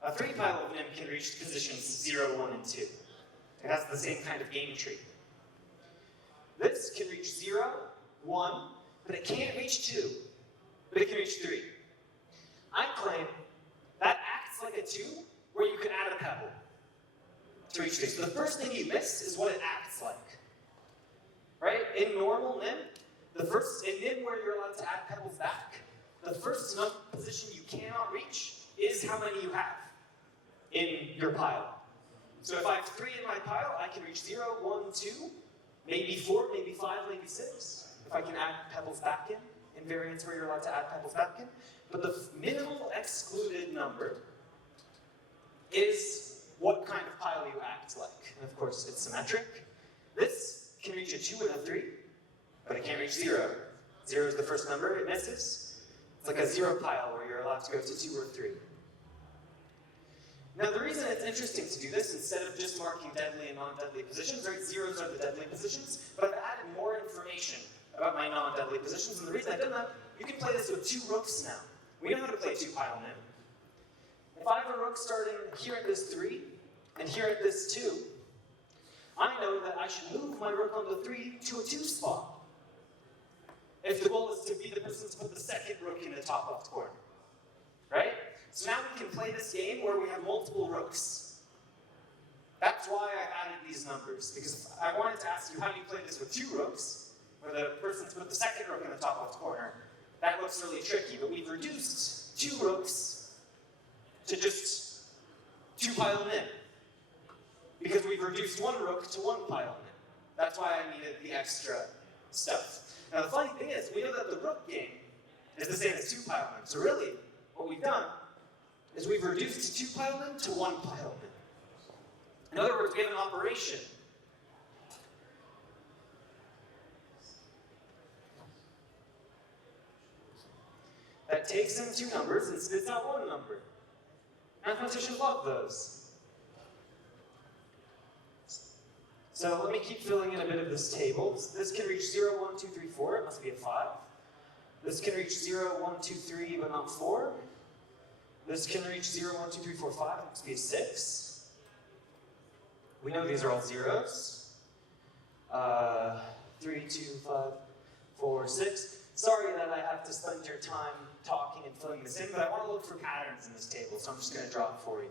A 3 pile of nim can reach positions 0, 1, and 2. It has the same kind of game tree. This can reach 0, 1, but it can't reach 2, but it can reach 3. I claim that acts like a 2, where you can add a pebble to reach 3. So the first thing you miss is what it acts like. Right? In normal nim, in nim where you're allowed to add pebbles back, the first position you cannot reach is how many you have in your pile. So if I have 3 in my pile, I can reach 0, 1, 2, maybe 4, maybe 5, maybe 6, if I can add pebbles back in variants where you're allowed to add pebbles back in. But the minimal excluded number is what kind of pile you act like. And of course, it's symmetric. This can reach a 2 and a 3, but it can't reach 0. 0 is the first number it misses. It's like a 0 pile where you're allowed to go to 2 or 3. Now, the reason it's interesting to do this, instead of just marking deadly and non-deadly positions, right, 0s are the deadly positions, but I've added more information about my non-deadly positions, and the reason I've done that, you can play this with 2 rooks now. We know how to play 2-pile nim. If I have a rook starting here at this 3, and here at this 2, I know that I should move my rook on the 3 to a 2 spot. If the goal is to be the person to put the second rook in the top left corner. Right? So now we can play this game where we have multiple rooks. That's why I've added these numbers, because I wanted to ask you how do you play this with 2 rooks, where the person's put the second rook in the top left corner. That looks really tricky, but we've reduced 2 rooks to just 2-pile nim. Because we've reduced 1 rook to 1 pile nim. That's why I needed the extra stuff. Now the funny thing is, we know that the rook game is the same as 2-pile nim. So really, what we've done is we've reduced 2-pile nim to 1-pile nim. In other words, we have an operation takes in two numbers and spits out one number. Mathematicians love those. So let me keep filling in a bit of this table. This can reach 0, 1, 2, 3, 4. It must be a 5. This can reach 0, 1, 2, 3, but not 4. This can reach 0, 1, 2, 3, 4, 5. It must be a 6. We know these are all zeros. 3, 2, 5, 4, 6. Sorry that I have to spend your time talking and filling this in, but I want to look for patterns in this table, so I'm just going to draw it for you.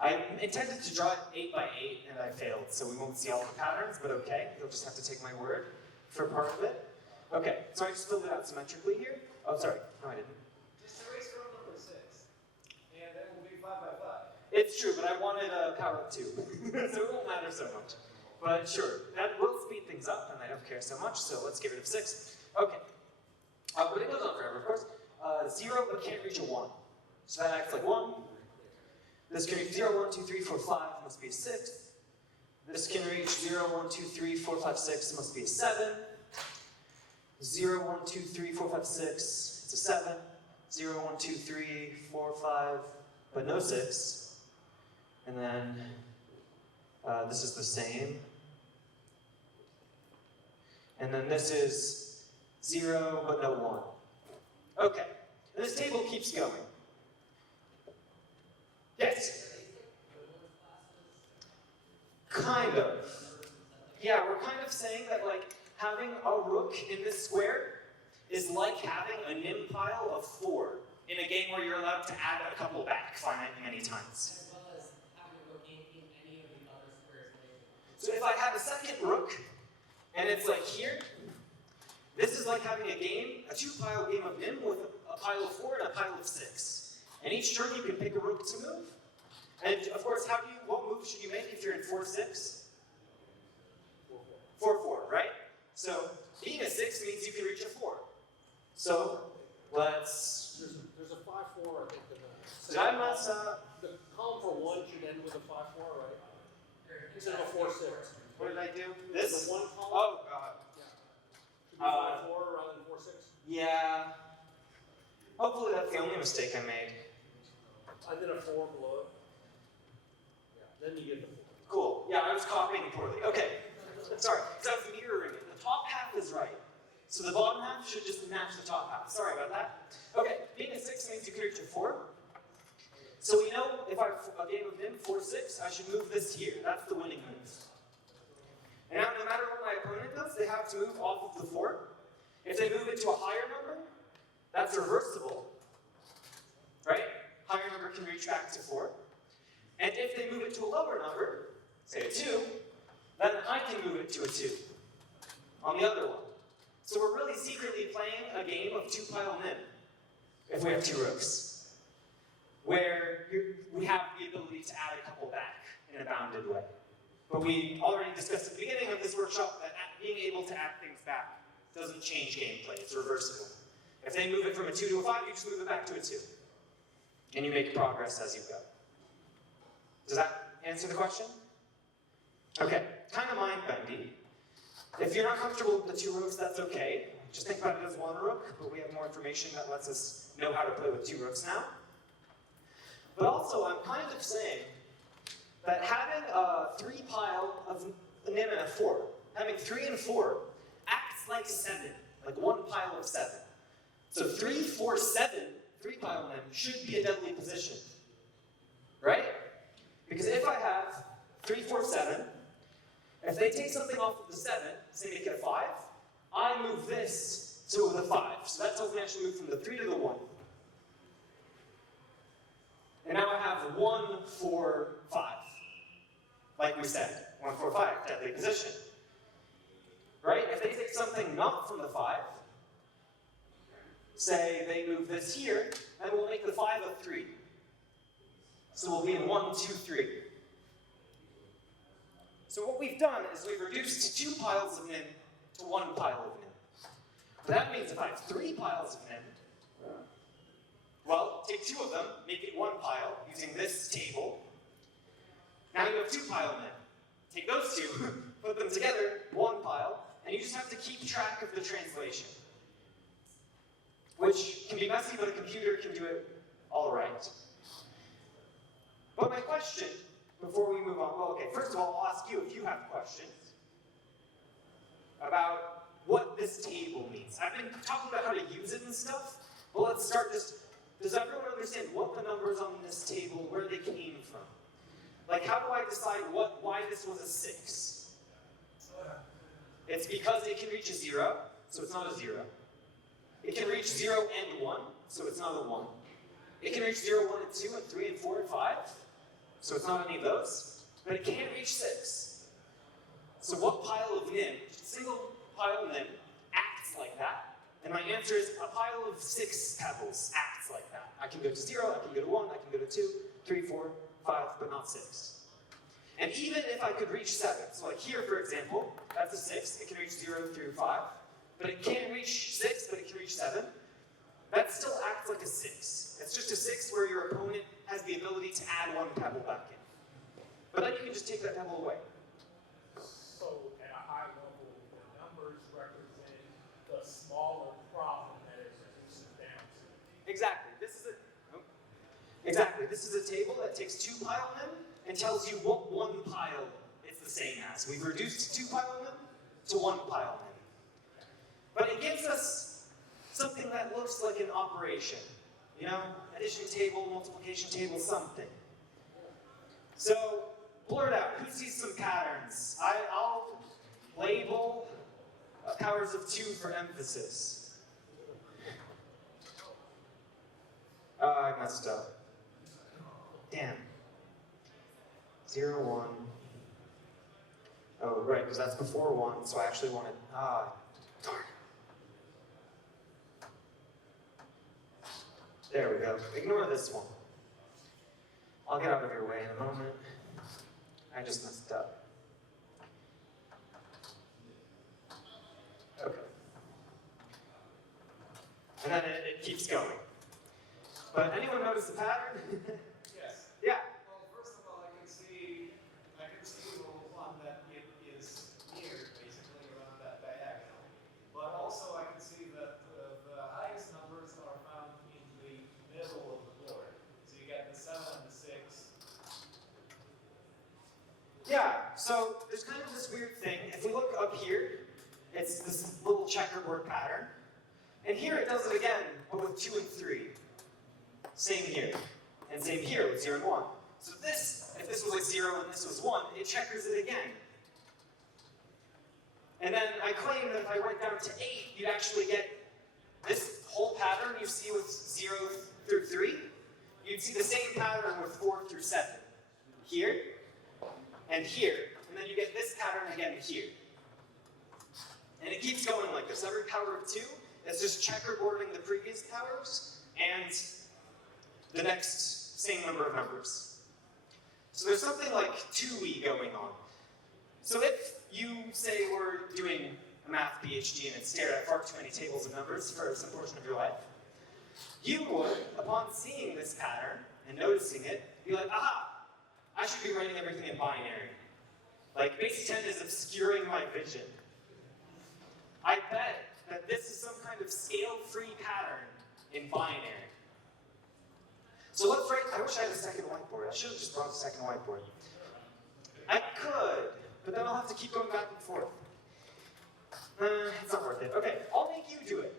I intended to draw it 8 by 8, and I failed, so we won't see all the patterns, but okay. You'll just have to take my word for part of it. Okay, so I just filled it out symmetrically here. Oh, sorry. No, I didn't. Just erase row number 6, and then we'll be 5 by 5. It's true, but I wanted a power of 2, so it won't matter so much. But sure, that will speed things up, and I don't care so much, so let's get rid of 6. Okay. But it goes on forever, of course. 0, but can't reach a 1. So that acts like 1. This can reach 0, 1, 2, 3, 4, 5, must be a 6. This can reach 0, 1, 2, 3, 4, 5, 6, must be a 7. 0, 1, 2, 3, 4, 5, 6, it's a 7. 0, 1, 2, 3, 4, 5, but no 6. And then this is the same. And then this is 0, but no 1. Okay, and this table keeps going. Yes? Kind of. Yeah, we're kind of saying that, like, having a rook in this square is like having a nim pile of 4 in a game where you're allowed to add a couple back finite many times. As well as having a rook in any of the other squares later. So if I have a second rook, and it's like here, this is like having a 2-pile game of nim with a pile of 4 and a pile of 6. And each turn you can pick a rook to move. And of course, what move should you make if you're in 4-6? 4-4, right? So being a 6 means you can reach a 4. So let's. There's a 5-4, I think. Did I mess up? The column for 1 should end with a 5-4, right? Instead of a 4-6. What did I do? This? The one column? Oh god. Yeah. Should be 5-4 rather than 4-6. Yeah. Hopefully that's the only mistake I made. I did a 4 below it. Yeah. Then you get the 4. Cool. Yeah, I was copying poorly. Okay. Sorry, because I was mirroring it. The top half is right. So the bottom half should just match the top half. Sorry about that. Okay, being a 6 means you can reach a 4. So we know if I have a game of nim 4-6, I should move this here. That's the winning move. And now, no matter what my opponent does, they have to move off of the 4. If they move it to a higher number, that's reversible. Right? Higher number can reach back to 4. And if they move it to a lower number, say a 2, then I can move it to a 2 on the other one. So we're really secretly playing a game of 2-pile nim if we have 2 rooks, where we have the ability to add a couple back in a bounded way. But we already discussed at the beginning of this workshop that being able to add things back doesn't change gameplay, it's reversible. If they move it from a 2 to a 5, you just move it back to a 2. And you make progress as you go. Does that answer the question? Okay, kind of mind-bendy. If you're not comfortable with the 2 rooks, that's okay. Just think about it as 1 rook, but we have more information that lets us know how to play with 2 rooks now. But also, I'm kind of saying that having a 3-pile of nim and a 4, having 3 and 4, acts like 7, like 1 pile of 7. So 3, 4, 7, 3-pile nim should be a deadly position, right? Because if I have 3, 4, 7, if they take something off of the 7, say make it a 5, I move this to the 5. So that tells me I should move from the 3 to the 1. And now I have 1, 4, 5. Like we said, 1, 4, 5, deadly position. Right? If they take something not from the 5, say they move this here, then we'll make the 5 a 3. So we'll be in 1, 2, 3. So what we've done is we've reduced 2 piles of nim to 1 pile of nim. But that means if I have 3 piles of nim, well, take 2 of them, make it 1 pile using this table. Now you have 2 pile nim. Take those 2, put them together, 1 pile, and you just have to keep track of the translation. which can be messy, but a computer can do it all right. But my question, before we move on, well, okay, first of all, I'll ask you if you have questions about what this table means. I've been talking about how to use it and stuff, but let's start just, does everyone understand what the numbers on this table, where they came from? Like, how do I decide why this was a 6? It's because it can reach a 0, so it's not a 0. It can reach 0 and 1, so it's not a 1. It can reach 0, 1, and 2, and 3, and 4, and 5, so it's not any of those. But it can't reach 6. So what pile of nim, single pile nim, acts like that? And my answer is a pile of 6 pebbles acts like that. I can go to 0, I can go to 1, I can go to 2, 3, 4, 5, but not 6. And even if I could reach 7, so like here, for example, that's a 6. It can reach 0 through 5. But it can't reach 6, but it can reach 7. That still acts like a 6. It's just a 6 where your opponent has the ability to add 1 pebble back in. But then you can just take that pebble away. So at a high level, the numbers represent the smaller problem that it reduces down to. Exactly. Exactly. This is a table that takes 2 pile nim and tells you what 1 pile it's the same as. We've reduced 2 pile nim to 1 pile nim. But it gives us something that looks like an operation. You know, addition table, multiplication table, something. So, blurt out. Who sees some patterns? I'll label powers of 2 for emphasis. I messed up. Damn. 0, 1. Oh, right, because that's before 1, so I actually wanted, darn. There we go. Ignore this one. I'll get out of your way in a moment. I just messed up. Okay. And then it keeps going. But anyone notice the pattern? Yes. Yeah. Well, first of all, I can see the one that it is near, basically around that diagonal. But also I can see that the highest numbers are found in the middle of the board. So you get the 7 and the 6. Yeah, so there's kind of this weird thing. If we look up here, it's this little checkerboard pattern. And here it does it again, but with 2 and 3. Same here. And same here with 0 and 1. So this, if this was like 0 and this was 1, it checkers it again. And then I claim that if I went down to 8, you'd actually get this whole pattern you see with 0 through 3. You'd see the same pattern with 4 through 7. Here, and here. And then you get this pattern again here. And it keeps going like this. Every power of 2 is just checkerboarding the previous powers and the next same number of numbers. So there's something like 2-y going on. So if you say we're doing a math PhD and had stared at far too many tables of numbers for some portion of your life, you would, upon seeing this pattern and noticing it, be like, aha, I should be writing everything in binary. Like, base 10 is obscuring my vision. I bet that this is some kind of scale-free pattern in binary. So let's write, I wish I had a second whiteboard. I should have just brought a second whiteboard. I could, but then I'll have to keep going back and forth. It's not worth it. Okay, I'll make you do it.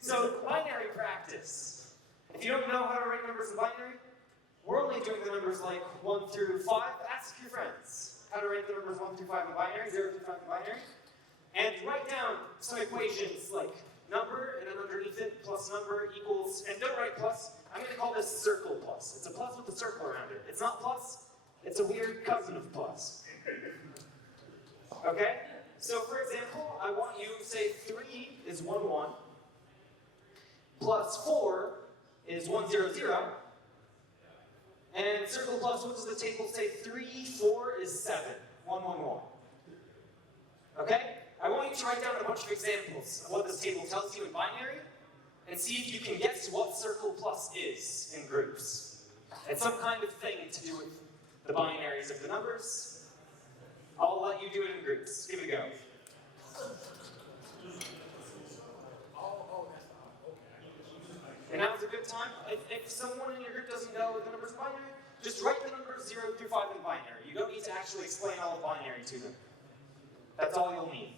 So, binary practice. If you don't know how to write numbers in binary, we're only doing the numbers like 1 through 5. Ask your friends how to write the numbers 1 through 5 in binary, 0 through 5 in binary. And write down some equations like number, and then underneath it, plus number equals, and don't write plus. I'm going to call this circle plus. It's a plus with a circle around it. It's not plus, it's a weird cousin of plus. Okay? So for example, I want you to say 3 is 1, 1, plus 4 is 1, 0, 0, and circle plus, what does the table say? 3, 4 is 7, 1, 1, 1. Okay? I want you to write down a bunch of examples of what this table tells you in binary, and see if you can guess what circle plus is in groups. It's some kind of thing to do with the binaries of the numbers. I'll let you do it in groups. Give it a go. And now's a good time. If someone in your group doesn't know the numbers in binary, just write the numbers 0 through 5 in binary. You don't need to actually explain all of binary to them. That's all you'll need.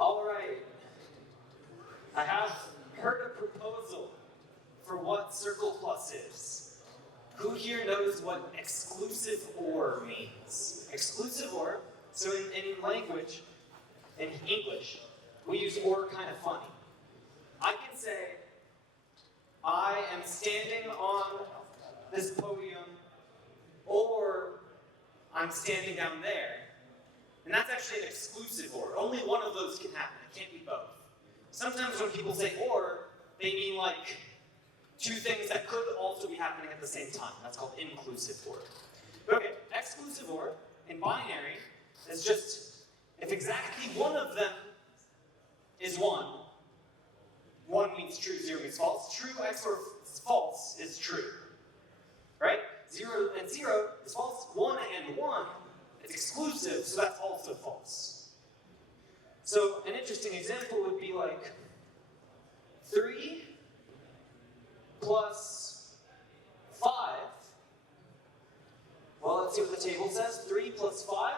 All right. I have heard a proposal for what circle plus is. Who here knows what exclusive or means? Exclusive or, so in language, in English, we use or kind of funny. I can say, I am standing on this podium, or I'm standing down there. And that's actually an exclusive or. Only one of those can happen. It can't be both. Sometimes when people say or, they mean like two things that could also be happening at the same time. That's called inclusive or. Okay, exclusive or in binary is just if exactly one of them is 1, 1 means true, 0 means false. True XOR false is true. Right? 0 and 0 is false. 1 and 1 is exclusive, so that's also false. So an interesting example would be like 3 plus 5. Well, let's see what the table says. 3 plus 5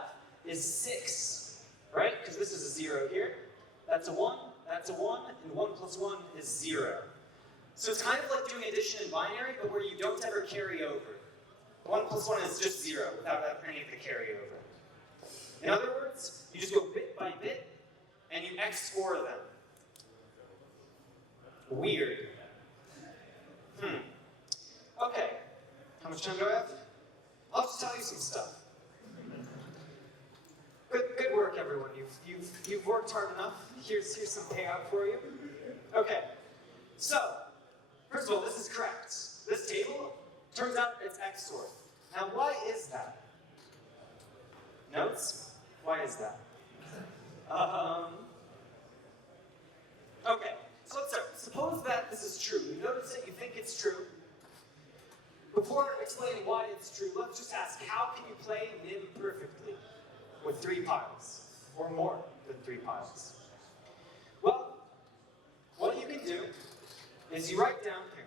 is 6, right? Because this is a 0 here. That's a 1, that's a 1, and 1 plus 1 is 0. So it's kind of like doing addition in binary, but where you don't ever carry over. 1 plus 1 is just 0 without any of the carryover. In other words, you just go bit by bit, and you XOR them. Weird. Okay. How much time do I have? I'll just tell you some stuff. Good work, everyone. You've worked hard enough. Here's some payout for you. Okay. So, first of all, this is correct. This table, turns out it's XOR. Now, why is that? Notes? Why is that? Okay, so let's start. Suppose that this is true. You notice it, you think it's true. Before explaining why it's true, let's just ask, how can you play nim perfectly with 3 piles? Or more than 3 piles? Well, what you can do is you write down here.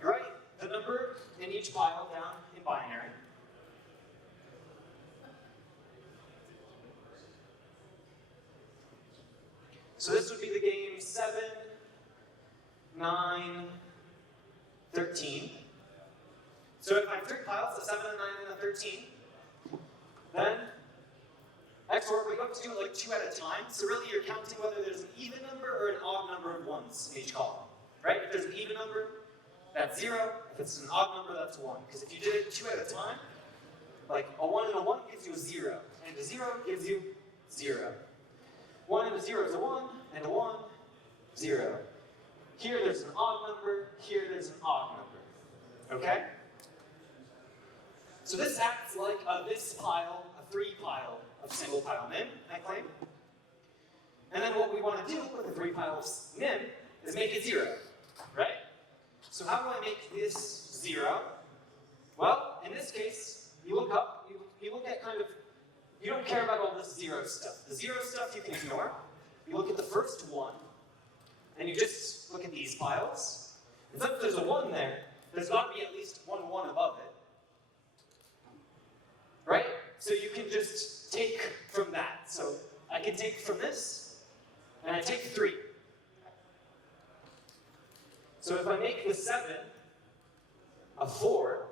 You write the number in each pile down in binary. So this would be the game 7, 9, 13. So if I have 3 piles, a 7, a 9, and a 13, then XOR, we have to do it like 2 at a time. So really you're counting whether there's an even number or an odd number of 1s in each column. Right? If there's an even number, that's 0. If it's an odd number, that's 1. Because if you did it 2 at a time, like a 1 and a 1 gives you a 0. And a 0 gives you 0. 1 and a 0 is a 1, and a 1, 0. Here there's an odd number, here there's an odd number. Okay? So this acts like this pile, a 3 pile of single pile nim, I claim. And then what we want to do with the 3 piles nim is make it 0, right? So how do I make this 0? Well, in this case, you look up, you look at kind of, you don't care about all this 0 stuff. The 0 stuff you can ignore. You look at the first 1, and you just look at these piles. And since there's a 1 there, there's got to be at least 1 1 above it. Right? So you can just take from that. So I can take from this, and I take 3. So if I make the 7 a 4,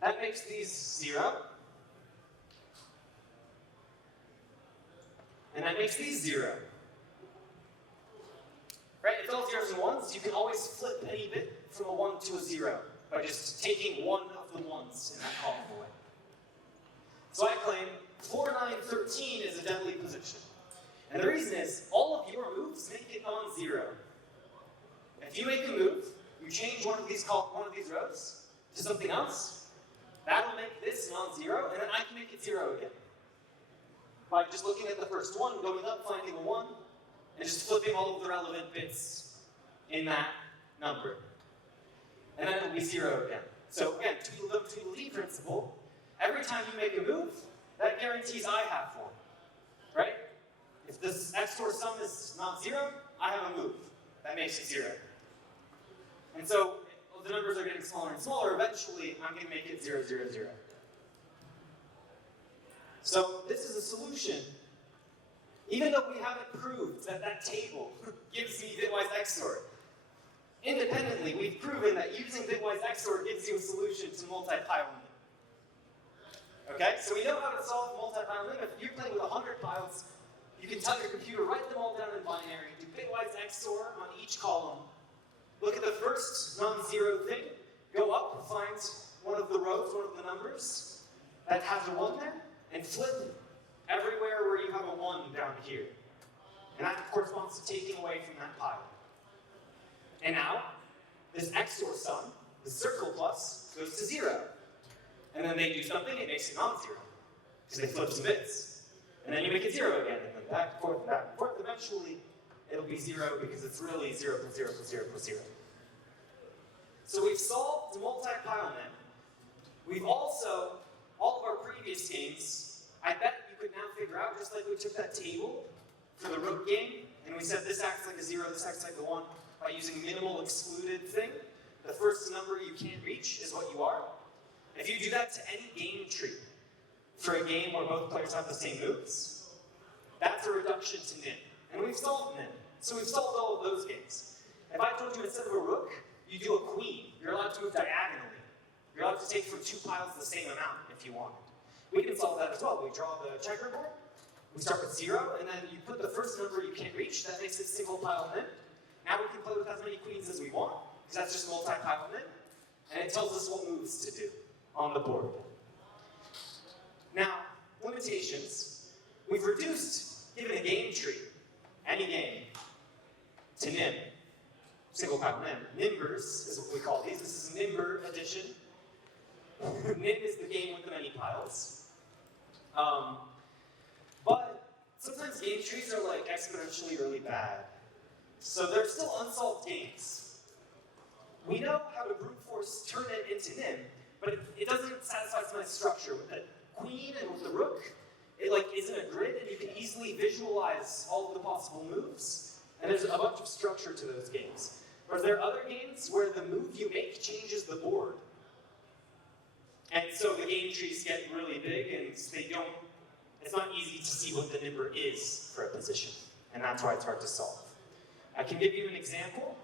that makes these 0. And that makes these 0. Right? It's all zeros and ones. You can always flip any bit from a 1 to a 0 by just taking one of the 1s in that column away. So I claim 4, 9, 13 is a deadly position. And the reason is, all of your moves make it non-zero. If you make a move, you change one of these rows to something else, that'll make this non-zero, and then I can make it 0 again. By just looking at the first 1, going up, finding a 1, and just flipping all of the relevant bits in that number. And then it'll be 0 again. So again, Tweedledum principle, every time you make a move, that guarantees I have 1. Right? If this XOR sum is not 0, I have a move. That makes it 0. And so the numbers are getting smaller and smaller. Eventually, I'm going to make it 0, 0, 0. So this is a solution. Even though we haven't proved that that table gives me bitwise XOR, independently, we've proven that using bitwise XOR gives you a solution to multi-pile nim. Okay? So we know how to solve multi-pile nim. If you're playing with 100 piles, you can tell your computer, write them all down in binary, do bitwise XOR on each column, look at the first non-zero thing, go up, find one of the rows, one of the numbers that has a 1 there, and flip everywhere where you have a 1 down here. And that corresponds to taking away from that pile. And now, this XOR sum, the circle plus, goes to 0. And then they do something, it makes it non-zero. Because they flip some bits. And then you make it 0 again, and then back and forth and back and forth. Eventually, it'll be 0 because it's really 0 plus 0 plus 0 plus 0. So we've solved multi-pile nim. We've also, all of our previous games, I bet you could now figure out, just like we took that table for the rook game, and we said this acts like a 0, this acts like a 1, by using minimal excluded thing. The first number you can't reach is what you are. If you do that to any game tree, for a game where both players have the same moves, that's a reduction to nim. And we've solved nim. So we've solved all of those games. If I told you instead of a rook, you do a queen, you're allowed to move diagonally. You're allowed to take from 2 piles the same amount if you want. We can solve that as well. We draw the checkerboard. We start with 0, and then you put the first number you can't reach. That makes it single pile nim. Now we can play with as many queens as we want, because that's just multi-pile nim. And it tells us what moves to do on the board. Now, limitations. We've reduced, given a game tree, any game, to nim. Single pile nim. Nimbers is what we call these. This is Nimber edition. Nim is the game with the many piles. But sometimes game trees are like exponentially really bad. So they're still unsolved games. We know how to brute force turn it into nim, but it doesn't satisfy some structure. With the queen and with the rook, it like is in a grid and you can easily visualize all of the possible moves. And there's a bunch of structure to those games. Whereas there are other games where the move you make changes the board. And so the game trees get really big and it's not easy to see what the nimber is for a position. And that's why it's hard to solve. I can give you an example,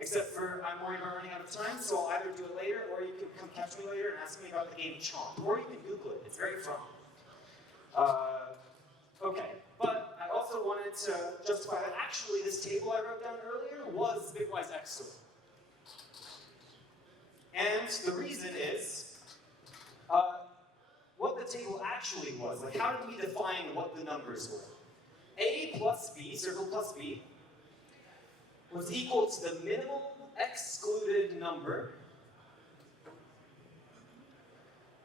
except for I'm worried about running out of time, so I'll either do it later or you can come catch me later and ask me about the game Chomp. Or you can Google it, it's very fun. Okay, but I also wanted to justify that actually this table I wrote down earlier was bitwise XOR. And the reason is, what the table actually was. Like, how did we define what the numbers were? A plus B, circle plus B, was equal to the minimal excluded number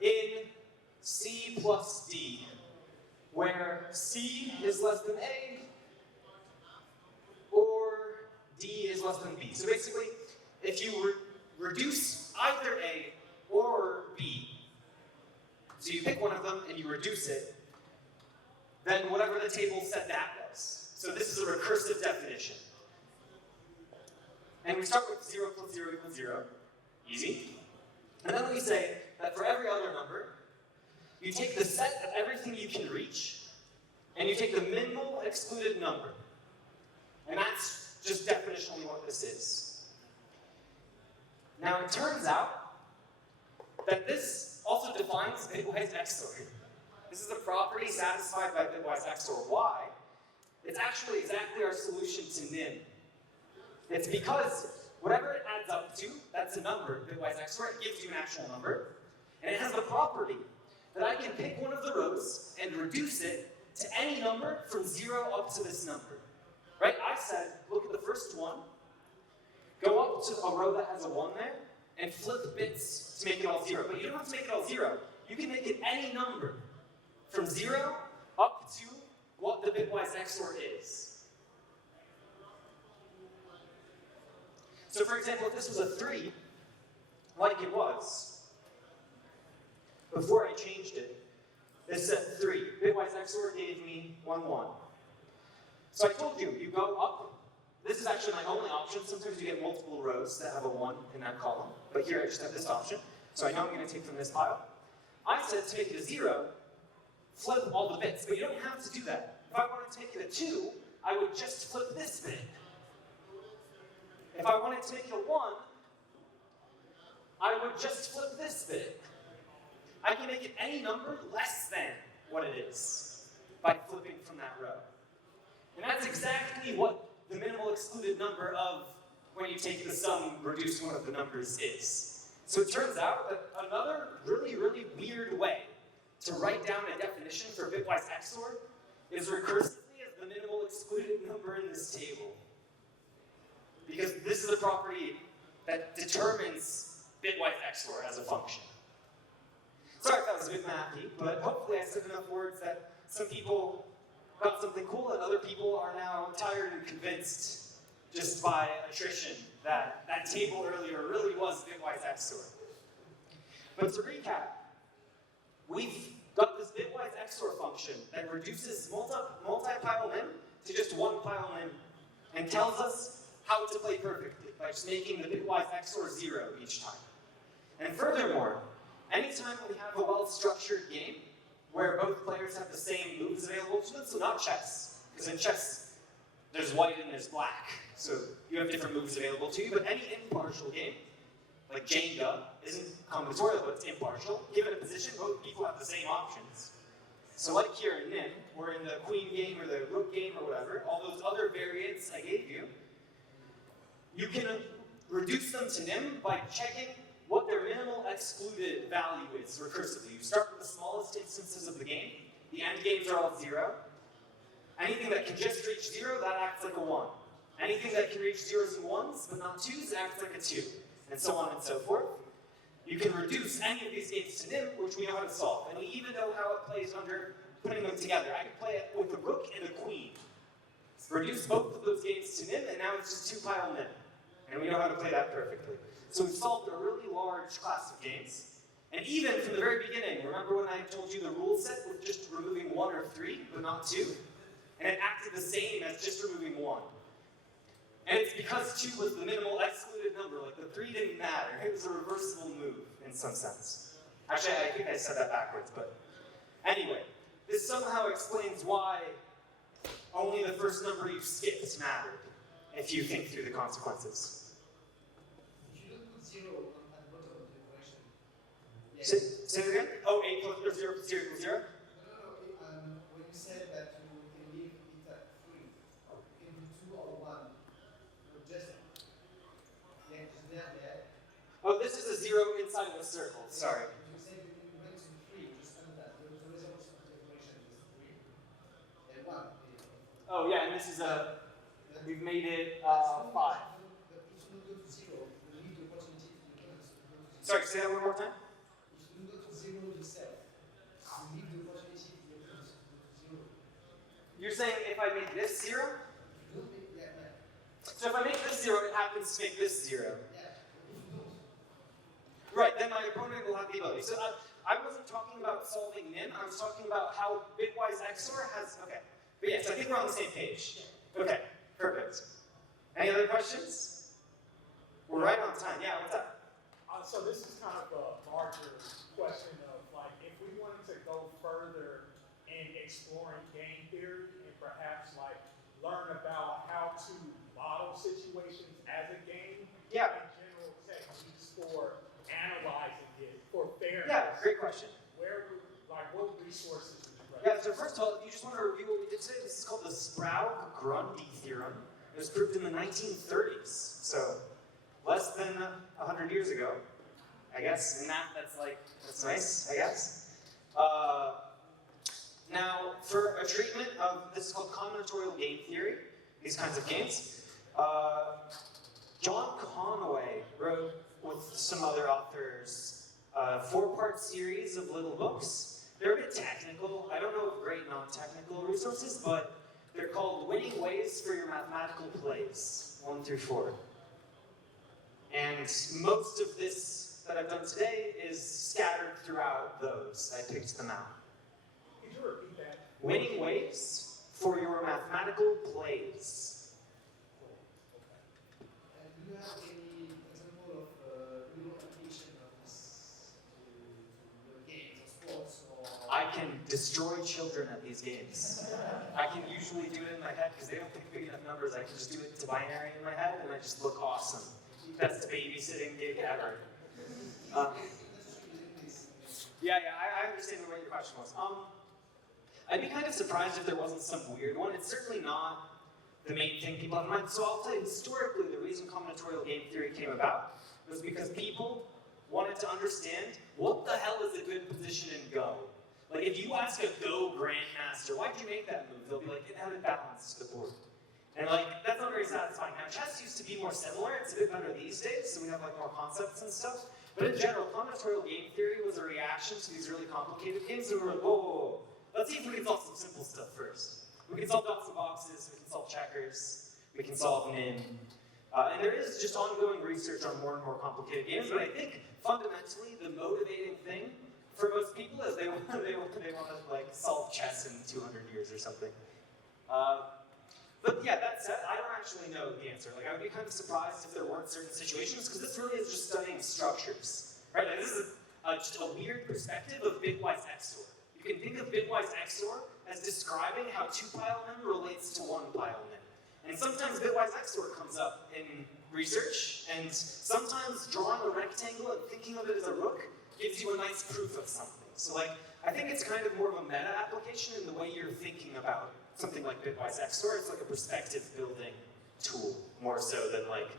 in C plus D, where C is less than A, or D is less than B. So basically, if you reduce either A or B, so you pick one of them and you reduce it, then whatever the table said that was. So this is a recursive definition. And we start with 0 plus 0 equals 0. Easy. And then we say that for every other number, you take the set of everything you can reach, and you take the minimal excluded number. And that's just definitionally what this is. Now it turns out that this also defines bitwise XOR. This is a property satisfied by bitwise XOR. Why? It's actually exactly our solution to nim. It's because whatever it adds up to, that's a number, bitwise XOR, it gives you an actual number. And it has the property that I can pick one of the rows and reduce it to any number from 0 up to this number. Right? I said, look at the first one, go up to a row that has a 1 there, and flip bits to make it all 0. But you don't have to make it all 0. You can make it any number from 0 up to what the bitwise XOR is. So for example, if this was a 3, like it was, before I changed it, this said 3. Bitwise XOR gave me 1, 1. So I told you, you go up. This is actually my only option. Sometimes you get multiple rows that have a 1 in that column. But here I just have this option. So I know I'm going to take from this pile. I said to make it a 0, flip all the bits. But you don't have to do that. If I wanted to make it a 2, I would just flip this bit. If I wanted to make it a 1, I would just flip this bit. I can make it any number less than what it is by flipping from that row. And that's exactly what the minimal excluded number of when you take the sum reduce one of the numbers is. So it turns out that another really, really weird way to write down a definition for bitwise XOR is recursively as the minimal excluded number in this table. Because this is a property that determines bitwise XOR as a function. Sorry if that was a bit mathy, but hopefully I said enough words that some people got something cool and other people are now tired and convinced just by attrition that that table earlier really was bitwise XOR. But to recap, we've got this bitwise XOR function that reduces multi-pile nim to just one pile nim and tells us how to play perfectly by just making the bitwise XOR 0 each time. And furthermore, anytime we have a well-structured game where both players have the same moves available to them, so not chess. Because in chess, there's white and there's black. So you have different moves available to you, but any impartial game, like Jenga, isn't combinatorial, but it's impartial. Given a position, both people have the same options. So like here in NIM, or in the queen game or the rook game or whatever, all those other variants I gave you, you can reduce them to NIM by checking what their minimal excluded value is recursively. You start with the smallest instances of the game. The end games are all 0. Anything that can just reach 0, that acts like a 1. Anything that can reach 0s and 1s, but not 2s, acts like a 2. And so on and so forth. You can reduce any of these games to NIM, which we know how to solve. And we even know how it plays under putting them together. I can play it with a rook and a queen. Reduce both of those games to NIM, and now it's just 2-pile NIM. And we know how to play that perfectly. So we've solved a really large class of games. And even from the very beginning, remember when I told you the rule set was just removing 1 or 3, but not 2? And it acted the same as just removing 1. And it's because 2 was the minimal excluded number, like the 3 didn't matter. It was a reversible move in some sense. Actually, I think I said that backwards, but anyway, this somehow explains why only the first number you skipped mattered, if you think through the consequences. If you don't put 0 at the bottom of the equation, Say it again? Oh, 8 plus or 0 plus 0 equals 0? No. When you said that you can leave it at 3, you can do 2 or 1. Just there. Oh, this is a 0 inside of a circle. Sorry. You said you went to 3, just under that. The result of the equation is 3 and 1. Oh, yeah, and this is we've made it 5. But if you don't go to 0, you leave the opportunity to go to 0. Sorry, say that one more time? If you don't go to 0 yourself, you leave the opportunity to go to 0. You're saying if I make this 0? If you don't make, So if I make this 0, it happens to make this 0. yeah. If you don't, Right, then my opponent will have the ability. So I wasn't talking about solving NIM, I was talking about how bitwise XOR has, okay. But yes, I think we're on the same page. Okay, perfect. Any other questions? We're right on time. Yeah, what's up? So this is kind of a larger question of like, if we wanted to go further in exploring game theory and perhaps like learn about how to model situations as a game, Yeah. and general techniques for analyzing it for fairness. Yeah, great question. What resources would you recommend? Yeah, so first of all, if you just want to review what we did today, this is called the Sprague-Grundy theorem. It was proved in the 1930s, so less than 100 years ago, I guess. And that's nice, I guess. Now, for a treatment of, this is called combinatorial game theory, these kinds of games. John Conway wrote, with some other authors, a 4-part series of little books. They're a bit technical. I don't know of great non-technical resources, but they're called Winning Ways for Your Mathematical Plays, 1 through 4. And most of this that I've done today is scattered throughout those. I picked them out. Could you repeat that? Winning Ways for Your Mathematical Plays. and do you have any example of real application of this to games or sports or? I can destroy children at these games. I can usually do it in my head because they don't pick big enough numbers. I can just do it to binary in my head and I just look awesome. Best babysitting gig ever. I understand what your question was. I'd be kind of surprised if there wasn't some weird one. It's certainly not the main thing people have in mind. So I'll tell you, historically, the reason combinatorial game theory came about was because people wanted to understand what the hell is a good position in Go. Like if you ask a Go grandmaster, why'd you make that move? They'll be like, it had it balanced the board. And like, that's not very satisfying. Now, chess used to be more similar. It's a bit better these days, so we have like more concepts and stuff. But in general, combinatorial game theory was a reaction to these really complicated games, and we were like, whoa. Let's see if we can solve some simple stuff first. We can solve dots and boxes, we can solve checkers, we can solve NIM. And there is just ongoing research on more and more complicated games, but I think fundamentally the motivating thing for most people is they want to like solve chess in 200 years or something. But yeah, that said, I don't actually know the answer. Like I would be kind of surprised if there weren't certain situations, because this really is just studying structures, right? Like, this is just a weird perspective of bitwise XOR. You can think of describing how 2-pilemin relates to 1-pilemin. And sometimes bitwise XOR comes up in research, and sometimes drawing a rectangle and thinking of it as a rook gives you a nice proof of something. So like, I think it's kind of more of a meta application in the way you're thinking about something like bitwise XOR. It's like a perspective building tool, more so than like,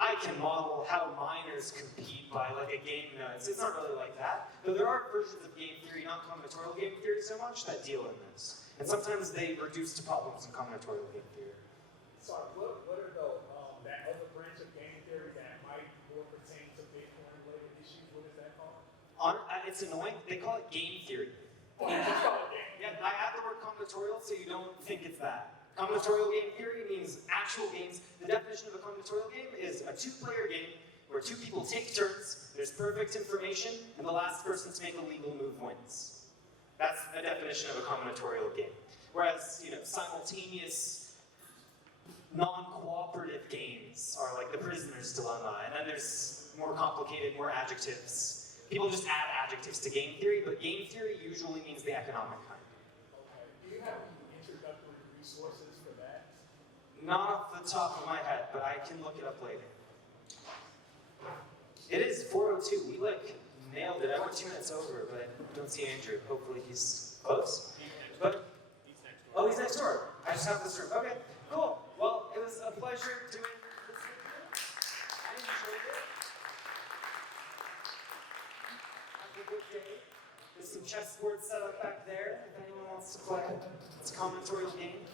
I can model how miners compete by like a game node. So it's not really like that. But there are versions of game theory, not combinatorial game theory so much, that deal in this. And sometimes they reduce to problems in combinatorial game theory. Sorry, what are that other branch of game theory that might more pertain to Bitcoin-related issues? What is that called? It's annoying. They call it game theory. Oh, you just call it game. Yeah, I add the word combinatorial so you don't think it's that. Combinatorial game theory means actual games. The definition of a combinatorial game is a 2-player game where 2 people take turns, there's perfect information, and the last person to make a legal move wins. That's the definition of a combinatorial game. Whereas, simultaneous, non-cooperative games are like the prisoner's dilemma, and then there's more complicated, more adjectives. People just add adjectives to game theory, but game theory usually means the economic kind. Okay. Do you have any introductory resources for that? Not off the top of my head, but I can look it up later. It is 4:02. We nailed it. I went 2 minutes over, but I don't see Andrew. Hopefully he's close. But oh, he's next door. I just have this room. Okay, cool. Well, it was a pleasure doing this with you. I enjoyed it. Have a good day. There's some chessboard set up back there if anyone wants to play. It's a combinatorial game.